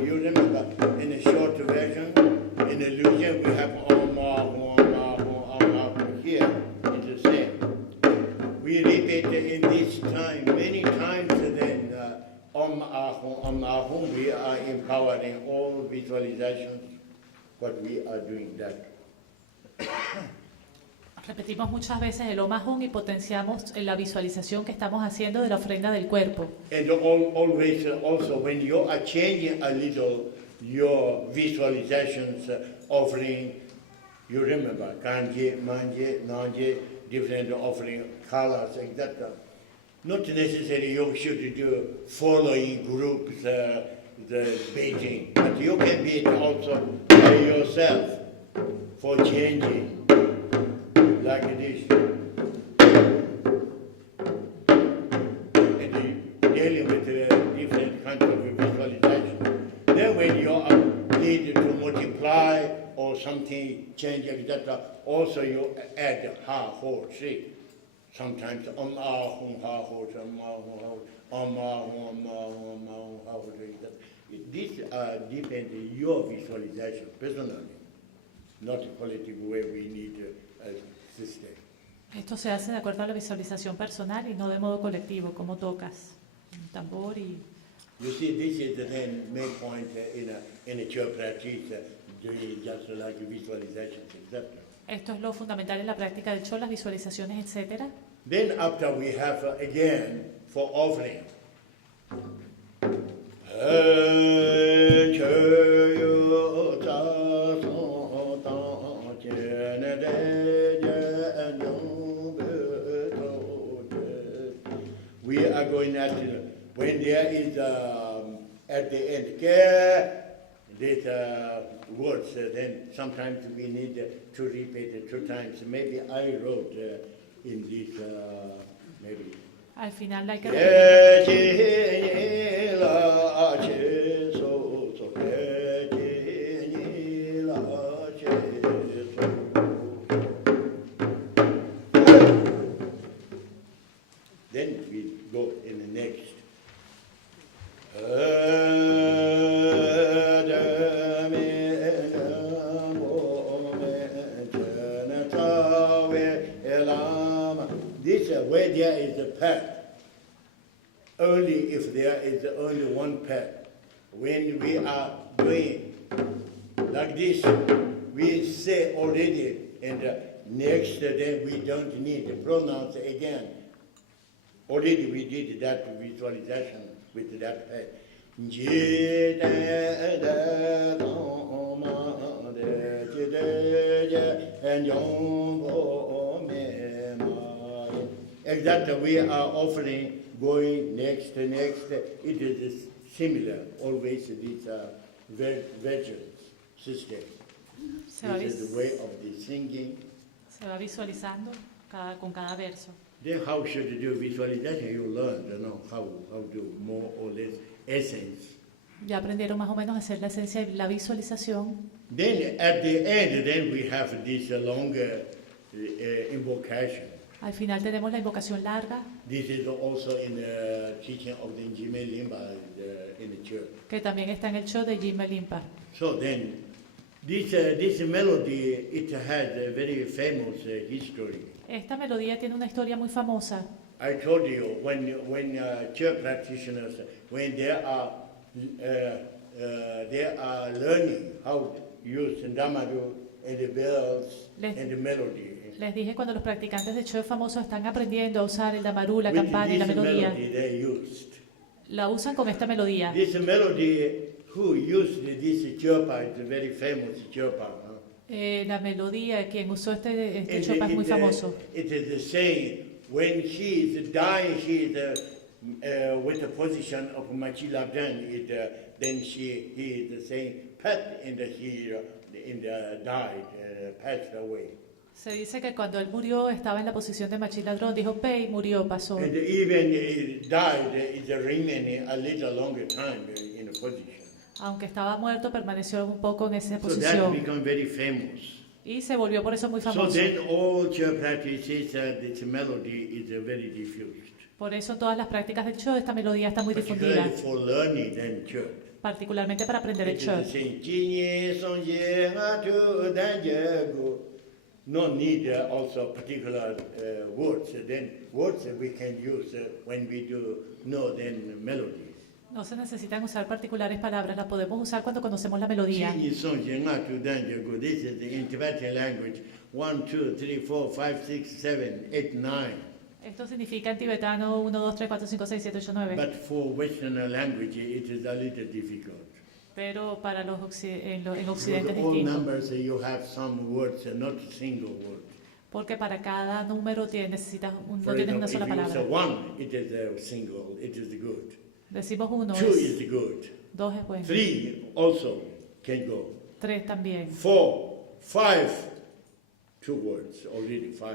you remember in a short version, in illusion we have here, it's the same. We repeat in this time many times then we are empowering all visualizations, what we are doing that. Repetimos muchas veces el Om Ahum y potenciamos la visualización que estamos haciendo de la ofrenda del cuerpo. And always also when you are changing a little your visualizations, offering, you remember Kanje, Manje, Nanje, different offering colors, etc. Not necessarily you should do following groups, the Beijing, but you can be it also by yourself for changing, like this. And dealing with different kinds of visualization. Then when you need to multiply or something change, etc., also you add ha, ho, shi. Sometimes hum, ha, ho, ha, ho. This depends on your visualization personally, not the collective way we need a system. Esto se hace de acuerdo a la visualización personal y no de modo colectivo, como tocas un tambor y... You see, this is the then main point in a church practice, doing just like visualizations, etc. Esto es lo fundamental en la práctica del Cho, las visualizaciones, etc. Then after we have again for offering. We are going at when there is at the end these words, then sometimes we need to repeat it 2 times. Maybe I wrote in this maybe. Al final hay que Then we go in the next. This where there is a path. Only if there is only one path. When we are doing like this, we say already, and next then we don't need to pronounce again. Already we did that visualization with that path. Exactly, we are offering going next. It is similar, always this virtual system. This is the way of the singing. se va visualizando con cada verso. Then how should you do visualization? You learn, how to more or less essence. Ya aprendieron más o menos a hacer la esencia de la visualización. Then at the end, then we have this longer invocation. Al final tenemos la invocación larga, This is also in the teaching of the Jime Limba in the church. que también está en el Cho de Jime Limpa. So then, this melody, it has a very famous history. Esta melodía tiene una historia muy famosa. I told you when church practitioners, when they are learning how to use Dhammaru and the bells and the melody. Les dije cuando los practicantes de Cho famoso están aprendiendo a usar el Dhammaru, la With campana y la this melodía. melody they used. La usan con esta melodía. This melody, who used this chirpa, it's a very famous chirpa. La melodía, quien usó este And chopa es muy famoso. It is the saying, when she is dying, she is with the position of Machilabdan, then he is saying, pat, and he died, passed away. Se dice que cuando él murió estaba en la posición de Machiladrón, dijo pe y murió, pasó. And even it died, it remaining a little longer time in the position. Aunque estaba muerto, permaneció un poco en esa So that posición. became very famous. Y se volvió por eso muy So famoso. then all church practices, this melody is very diffused. Por eso en todas las prácticas del Cho esta melodía está muy difundida, Particularly for learning then church. particularmente para aprender el It Cho. is saying, "Jinye songye hatu danje go." No need also particular words. Then words we can use when we do know then melodies. No se necesitan usar particulares palabras, las podemos usar cuando conocemos la melodía. Jinye songye hatu danje go. This is the in Tibetan language. 1, 2, 3, 4, 5, 6, 7, 8, 9. Esto significa en tibetano 1, 2, 3, 4, 5, 6, 7, 8, 9. But for Western language, it is a little difficult. Pero para en Because Occidente es all distinto. numbers you have some words, not single words. porque para cada número necesitas no For tienes una example, sola if you use a palabra. 1, it is a single, it is good. Decimos uno 2 es, is good. 2 es bueno, 3 also can go. 3 también. 4, 5, 2 words, already 5.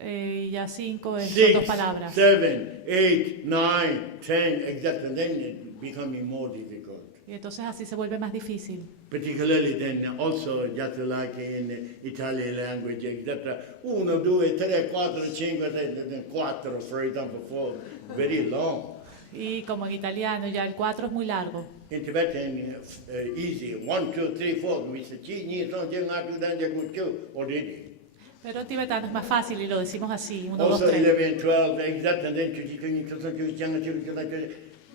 Y ya 5 son 6, 2 palabras. 7, 8, 9, 10, exactly. Then it becoming more difficult. Y entonces así se vuelve más difícil. Particularly then also just like in Italian language, etc. 1, 2, 3, 4, 5, 6, 4, for example, 4, very long. Y como en italiano ya el 4 es muy largo. In Tibetan, easy. 1, 2, 3, 4. We say, chi, ni, son, jeng, atu, dan, jeng, mut, already. Pero en tibetano es más fácil y lo decimos así, 1, 2, Also 3. 11, 12, exact, and then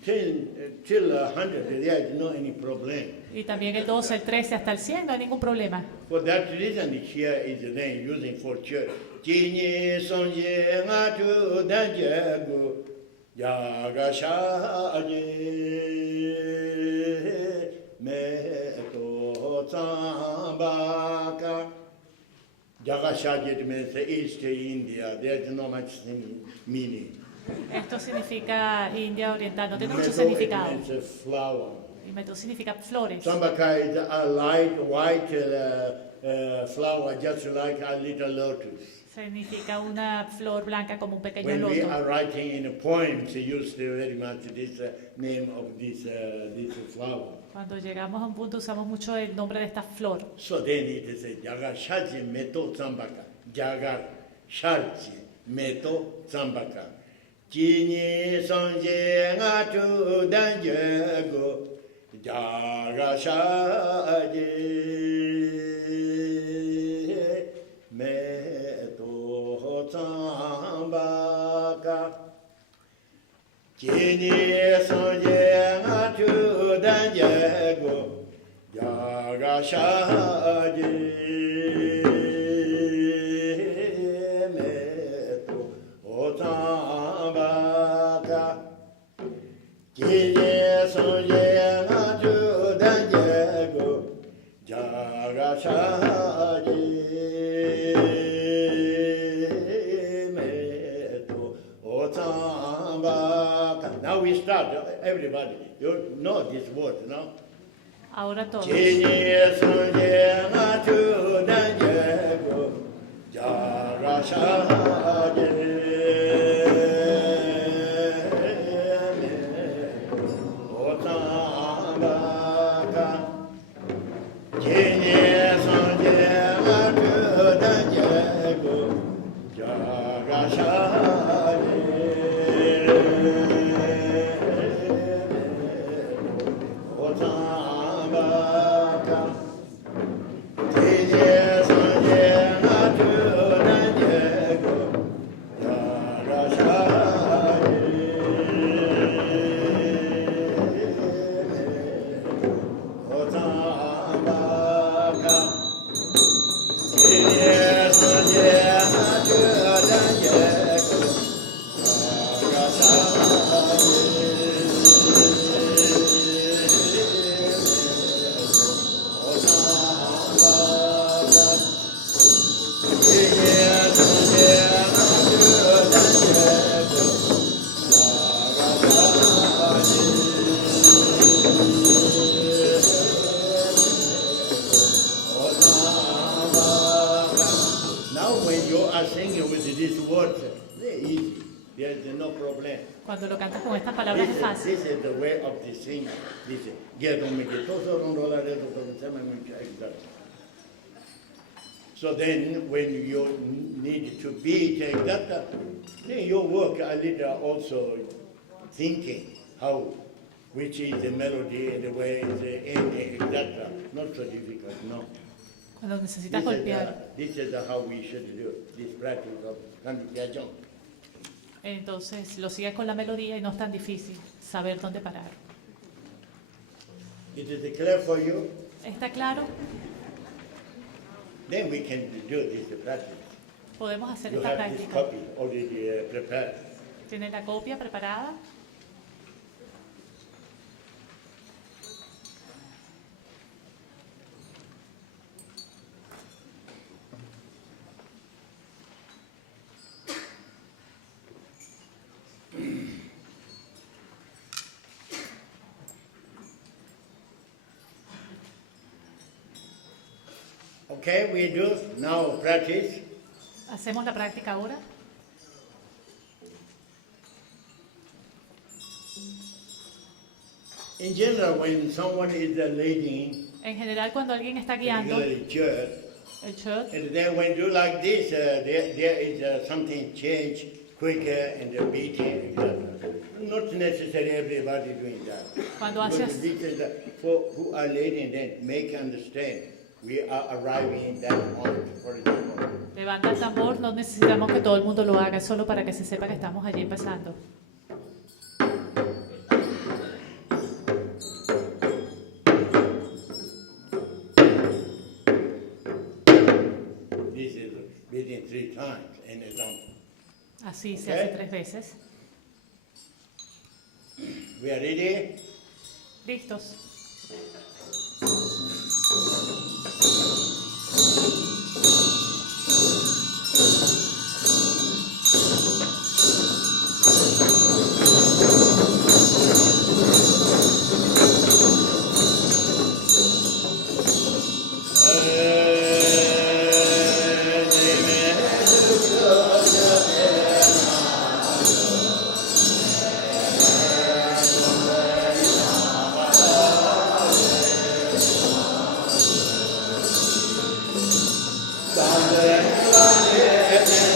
10 till 100, there is no any problem. Y también el 12, el 13 hasta el 100 no hay ningún problema. For that reason, here is the name using for church. Jini sonje ngatu danjagu yagashaje meto tsambaka. Yagashaje means East India. There's no much meaning. Esto significa India Oriental, no tiene mucho Meto, it significado. means a flower. Y meto significa flores. Tsambaka is a light white flower, just like a little lotus. Significa una flor blanca como un pequeño When we loto. are writing in a poem, they use very much this name of this flower. Cuando llegamos a un punto usamos mucho el nombre de esta flor. So then it is a Jagar Shaji Meto Tsambaka. Jagar Shaji Meto Tsambaka. Jini Sanje Ngatu Danjago Jagar Shaji Meto Tsambaka. Jini Sanje Ngatu Danjago Yagashaji Meto Otambaka. Jini Sanje Ngatu Danjago Yagashaji Meto Otambaka. Now we start, everybody. You know this word, no? Ahora todos. Jini Sanje Ngatu Danjago Yagashaji Otambaka. Jini Sanje Ngatu Danjago Yagashaji Otambaka. Jini Sanje Ngatu Danjago Yagashaji Otambaka. Jini Sanje Ngatu Danjago Now when you are singing with these words, they're easy. There's no problem. Cuando lo cantas con estas palabras es fácil. This is the way of the singing. This is so then when you need to beat that, then you work a little also thinking how, which is the melody and the way the ending, etc. Not so difficult, no. Cuando necesitas golpear. This is how we should do this practice of cantificación. Entonces lo sigues con la melodía y no es tan difícil saber dónde parar. It is clear for you? ¿Está claro? Then we can do this practice. Podemos hacer You esta have this práctica. copy already prepared. ¿Tienes la copia preparada? Okay, we do now practice. Hacemos la práctica ahora. In general, when someone is leading, En general, cuando alguien está guiando particularly church, el church, and then when do like this, there is something change quicker and the beating. Not necessarily everybody doing that. Cuando But haces- this is for who are leading, then make understand we are arriving in that point. For example, levanta el tambor, no necesitamos que todo el mundo lo haga, es solo para que se sepa que estamos allí empezando. this is beating 3 times in example. Así se Ok. hace 3 veces. We are ready. Listos. Amen.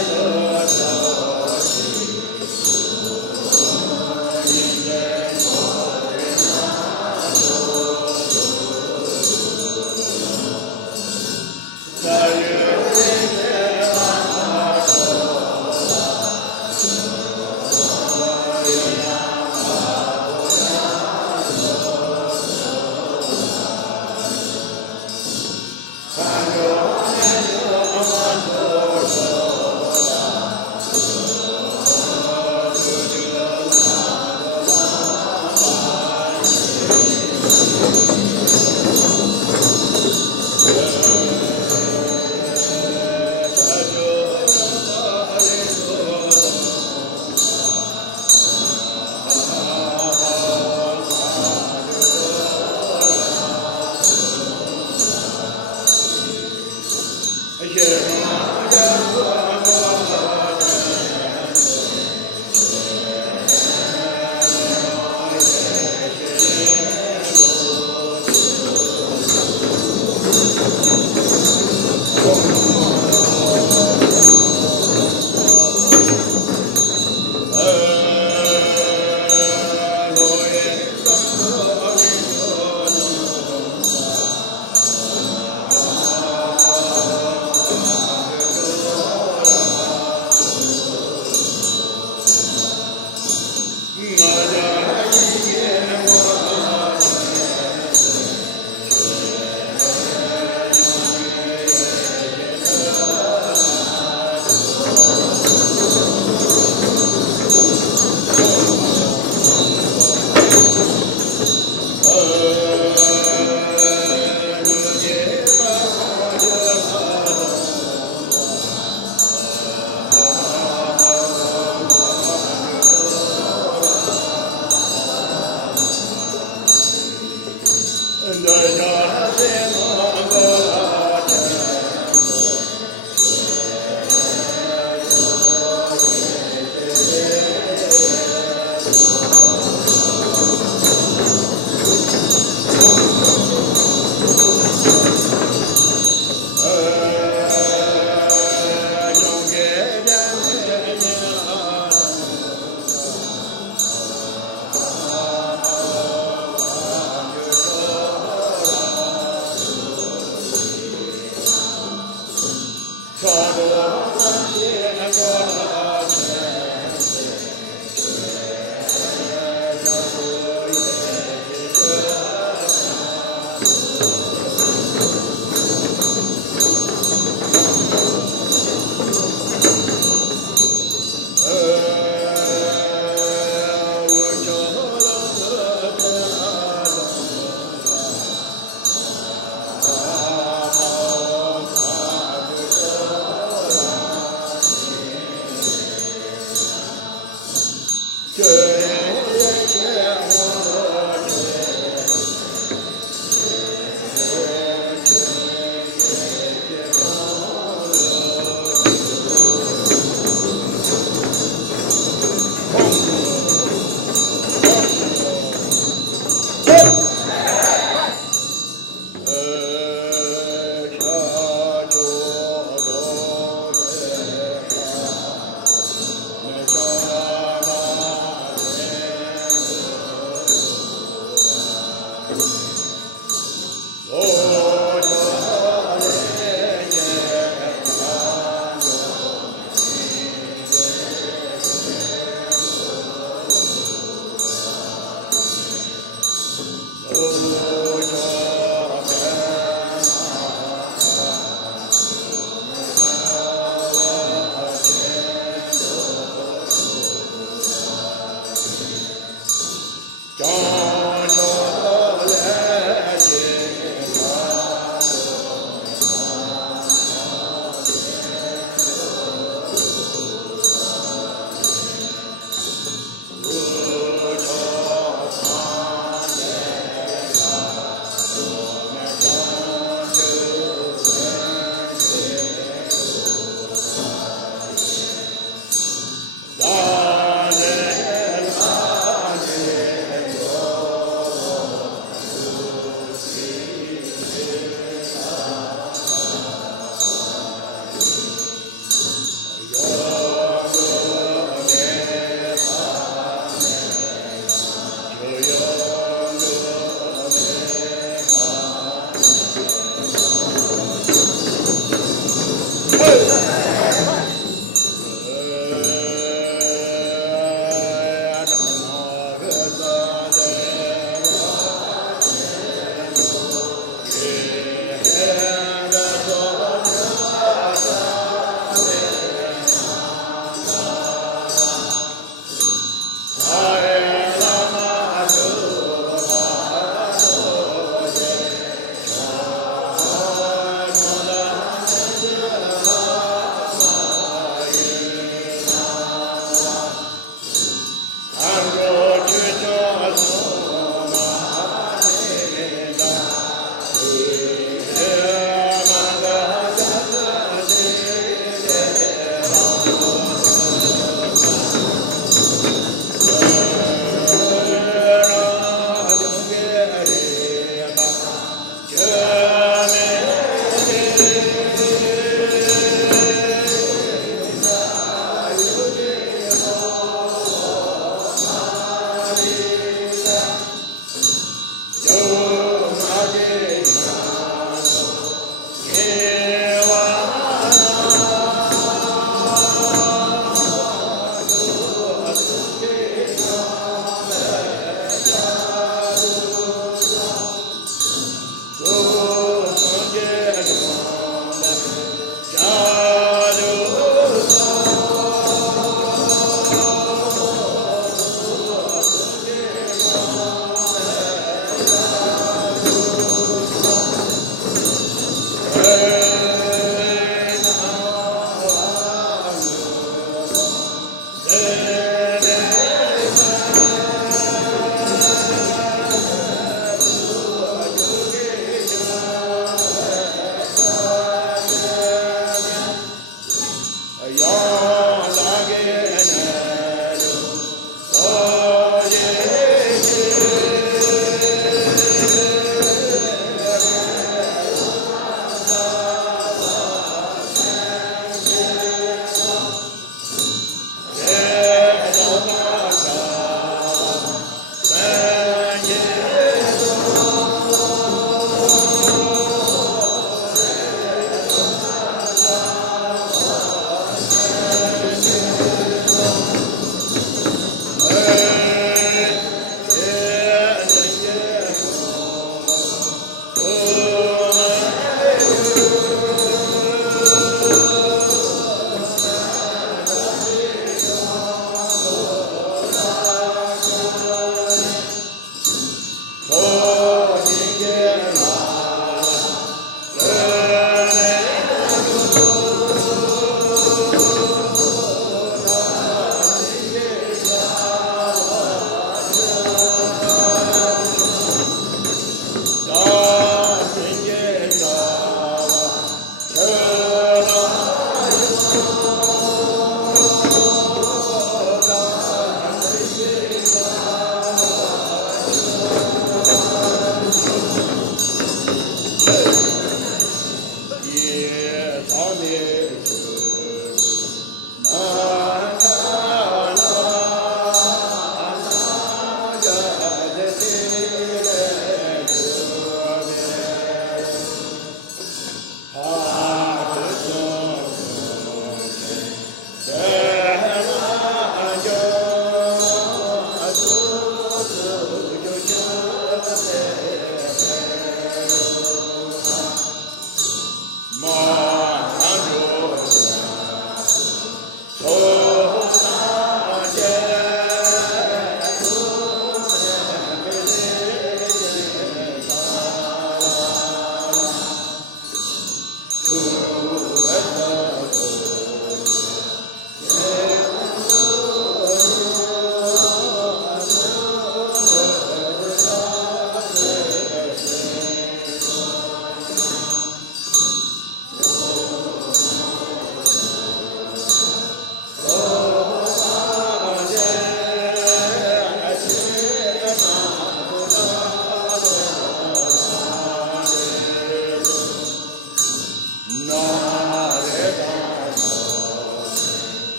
John,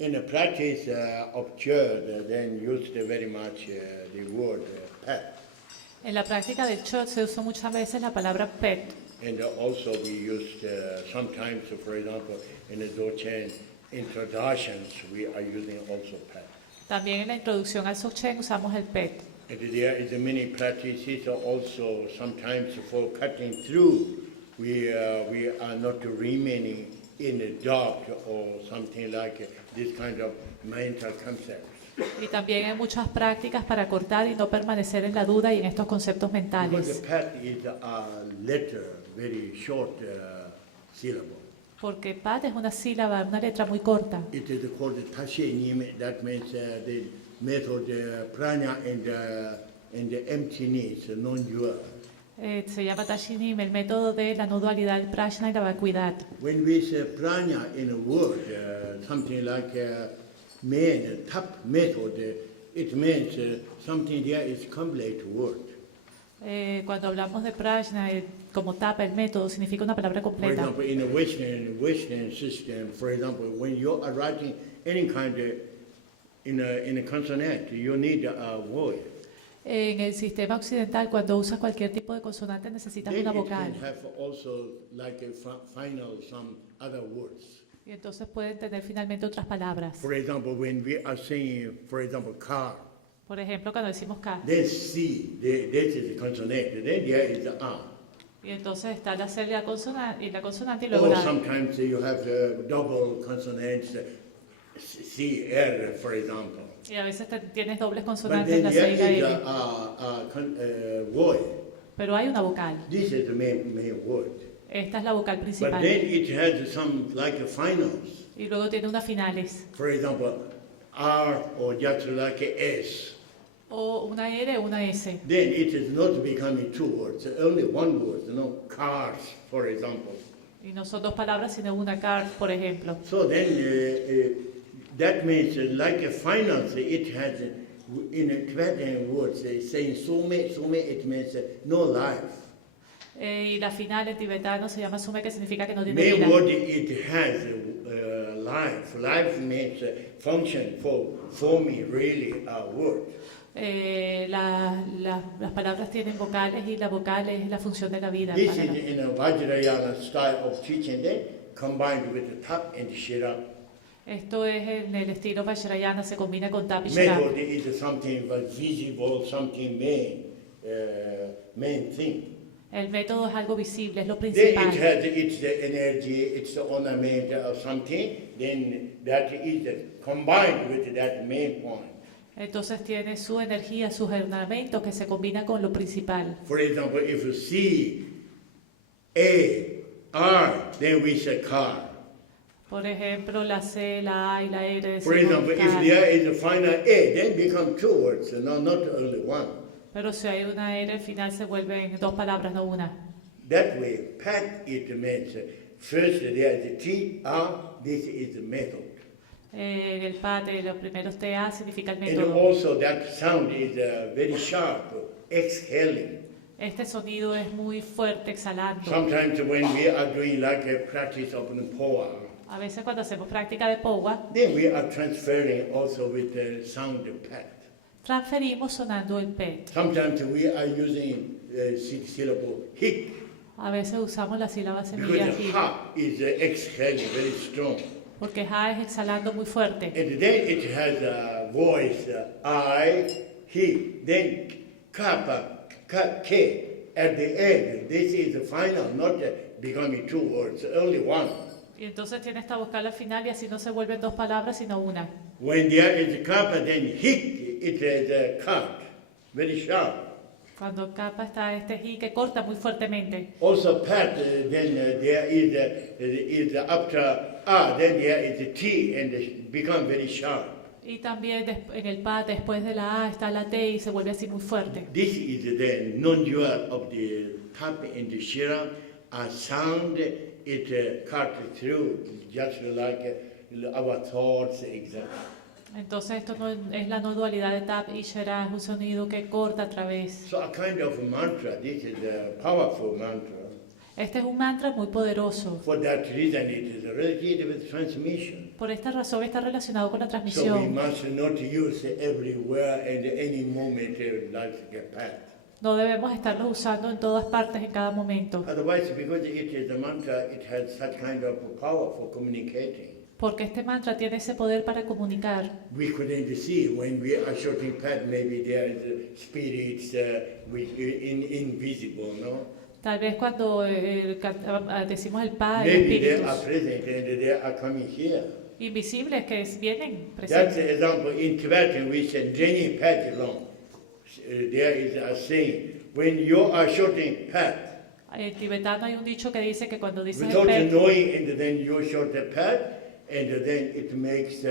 In the practice of church, then used very much the word pet. En la práctica del church se usa muchas veces la palabra pet. And also we used sometimes, for example, in the Dzogchen introductions, we are using also pet. También en la introducción al Dzogchen usamos el pet. And there is many practices also sometimes for cutting through. We are not remaining in a doubt or something like this kind of mental concepts. Y también hay muchas prácticas para cortar y no permanecer en la duda y en estos conceptos Because mentales. the pat is a letter, very short syllable. Porque pat es una sílaba, una letra muy corta. It is called Tashe Nime. That means the method prana and the emptiness, non-dual. Se llama Tashinim, el método de la no dualidad, el prajna y la vacuidad. When we say prana in a word, something like main top method, it means something there is complete word. Cuando hablamos de prajna, como tapa, el método, significa una palabra For completa. example, in a Western system, for example, when you are writing any kind of in a consonant, you need a voice. En el sistema occidental, cuando usas cualquier tipo de consonante, necesitas Then una it vocal. can have also like a final some other words. Y entonces pueden tener finalmente otras palabras. For example, when we are saying, for example, car, Por ejemplo, cuando decimos K. then C, this is a consonant, then there is a R. Y entonces está la C y la consonante y luego Or la A. sometimes you have double consonants, C, R, for example. Y a veces tienes dobles But consonantes, then la C y la there is L. a voice. Pero hay una vocal. This is the main word. Esta es la vocal But principal. then it has some like finals. Y luego tiene unas finales. For example, R or just like S. O una R o una S. Then it is not becoming two words, only one word, cars, for example. Y no son dos palabras, sino una car, por ejemplo. So then that means like a finals, it has in a Tibetan words, saying sume, it means no life. Y la final en tibetano se llama sume, que significa que no tiene Main vida. word it has life. Life means function for me really a word. Las palabras tienen vocales y la vocal es la función de la vida. This para is la- in a Vajrayana style of teaching, then combined with the tap and shira. Esto es en el estilo Vajrayana, se combina con tap y sharap. Method is something visible, something main thing. El método es algo visible, es lo Then principal. it's the energy, it's the ornament of something, then that is combined with that main point. Entonces tiene su energía, sus ornamentos que se combinan con lo principal. For example, if you see A, R, then we say car. Por ejemplo, la C, la A y la R For decimos example, car. if there is a final A, then become two words, not only one. Pero si hay una R al final se vuelven dos palabras, no una. That way, pat it means first there is T, R, this is the method. El pate, los primeros TA significa el And método. also that sound is very sharp, exhaling. Este sonido es muy fuerte, exhalando. Sometimes when we are doing like a practice of the power, A veces cuando hacemos práctica de POWA, then we are transferring also with the sound pat. transferimos sonando el PET. Sometimes we are using six syllable hic, A veces usamos la sílaba semilla because the aquí, ha is exhaling very strong. porque ja es exhalando muy fuerte. And then it has a voice, I, he, then kappa, k, at the end. This is the final, not becoming two words, only one. Y entonces tiene esta vocal al final y así no se vuelven dos palabras, sino una. When there is kappa, then hic, it is a cut, very sharp. Cuando capa está este ji que corta muy fuertemente. Also pat, then there is after then there is a T and it become very sharp. Y también en el pa, después de la A está la T y se vuelve así muy fuerte. This is the non-dual of the tap and the shira. A sound, it cut through, just like our thoughts, exactly. Entonces esto no es la no dualidad de tap y shera, es un sonido que corta a través. So a kind of mantra, this is a powerful mantra. Este es un mantra muy poderoso. For that reason, it is related with transmission. Por esta razón está relacionado con la So we transmisión. must not use everywhere and any moment like a path. No debemos estarlos usando en todas partes, en cada momento. Otherwise, because it is a mantra, it has such kind of power for communicating. Porque este mantra tiene ese poder para comunicar. We couldn't see when we are shouting path, maybe there is spirits invisible, no? Tal vez cuando decimos el Padre, Maybe they are espíritus present and they are coming here. invisibles que vienen That's presentes. the example in Tibetan, we say, Jeni Pat Long. There is a saying, when you are shouting pat, En tibetano hay un dicho que dice que cuando dices el without Pet, knowing, and then you shout the pat, and then it makes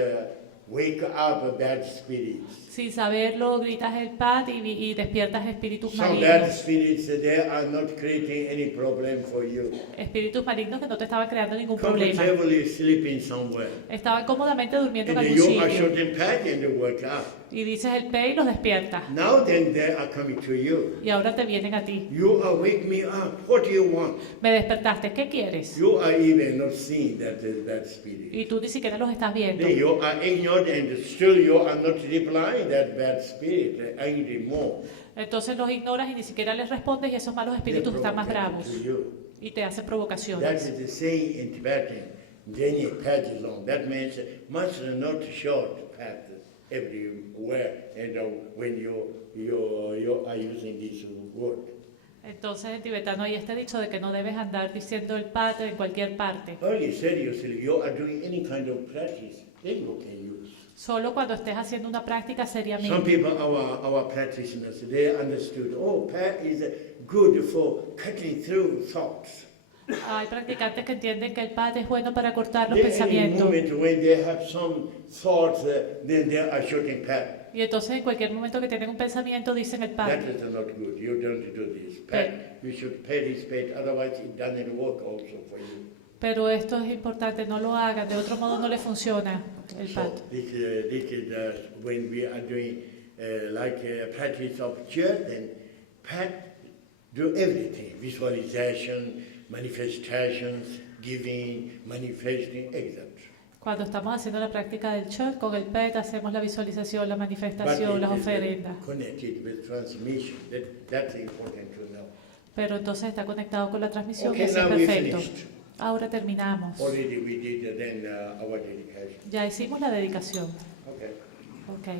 wake up bad spirits. sin saberlo, gritas el Pat y despiertas espíritus Some bad malignos. spirits, they are not creating any problem for you. Espíritus malignos que no te estaban creando ningún problema. Comfortably sleeping somewhere. Estaban cómodamente durmiendo en And algún you are sitio. shouting pat and wake up. Y dices el P y los despiertas. Now then they are coming to you. Y ahora te vienen a ti. You are wake me up. What do you want? Me despertaste, ¿qué quieres? You are even not seeing that spirit. Y tú ni siquiera los estás viendo. Then you are ignorant and still you are not replying that bad spirit, angry more. Entonces los ignoras y ni siquiera les respondes y esos malos espíritus están más bravos To you. y te hacen That provocaciones. is the saying in Tibetan, Jeni Pajilong. That means must not short path everywhere and when you are using this word. Entonces en tibetano hay este dicho de que no debes andar diciendo el Padre en cualquier parte. Only seriously, you are doing any kind of practice, then you can use. Solo cuando estés haciendo una práctica Some seriamente. people, our practitioners, they understood, oh, path is good for cutting through thoughts. Hay practicantes que entienden que el Padre es bueno para cortar los Then any pensamientos. moment when they have some thoughts, then they are shooting path. Y entonces en cualquier momento que tienen un pensamiento dicen el That Padre. is not good. You don't do this. Path, you should pay respect, otherwise it doesn't work also for you. Pero esto es importante, no lo hagan, de otro modo no le funciona el So Padre. this is when we are doing like a practice of church, then path, do everything, visualization, manifestations, giving, manifesting, etc. Cuando estamos haciendo la práctica del Chöd, con el PET hacemos la visualización, la manifestación, las ofrendas. Connected with transmission. That's important to know. Pero entonces está conectado con la transmisión y Okay, eso es now we perfecto. finished. Ahora terminamos. Already we did then our dedication. Ya hicimos la dedicación. Okay. Ok.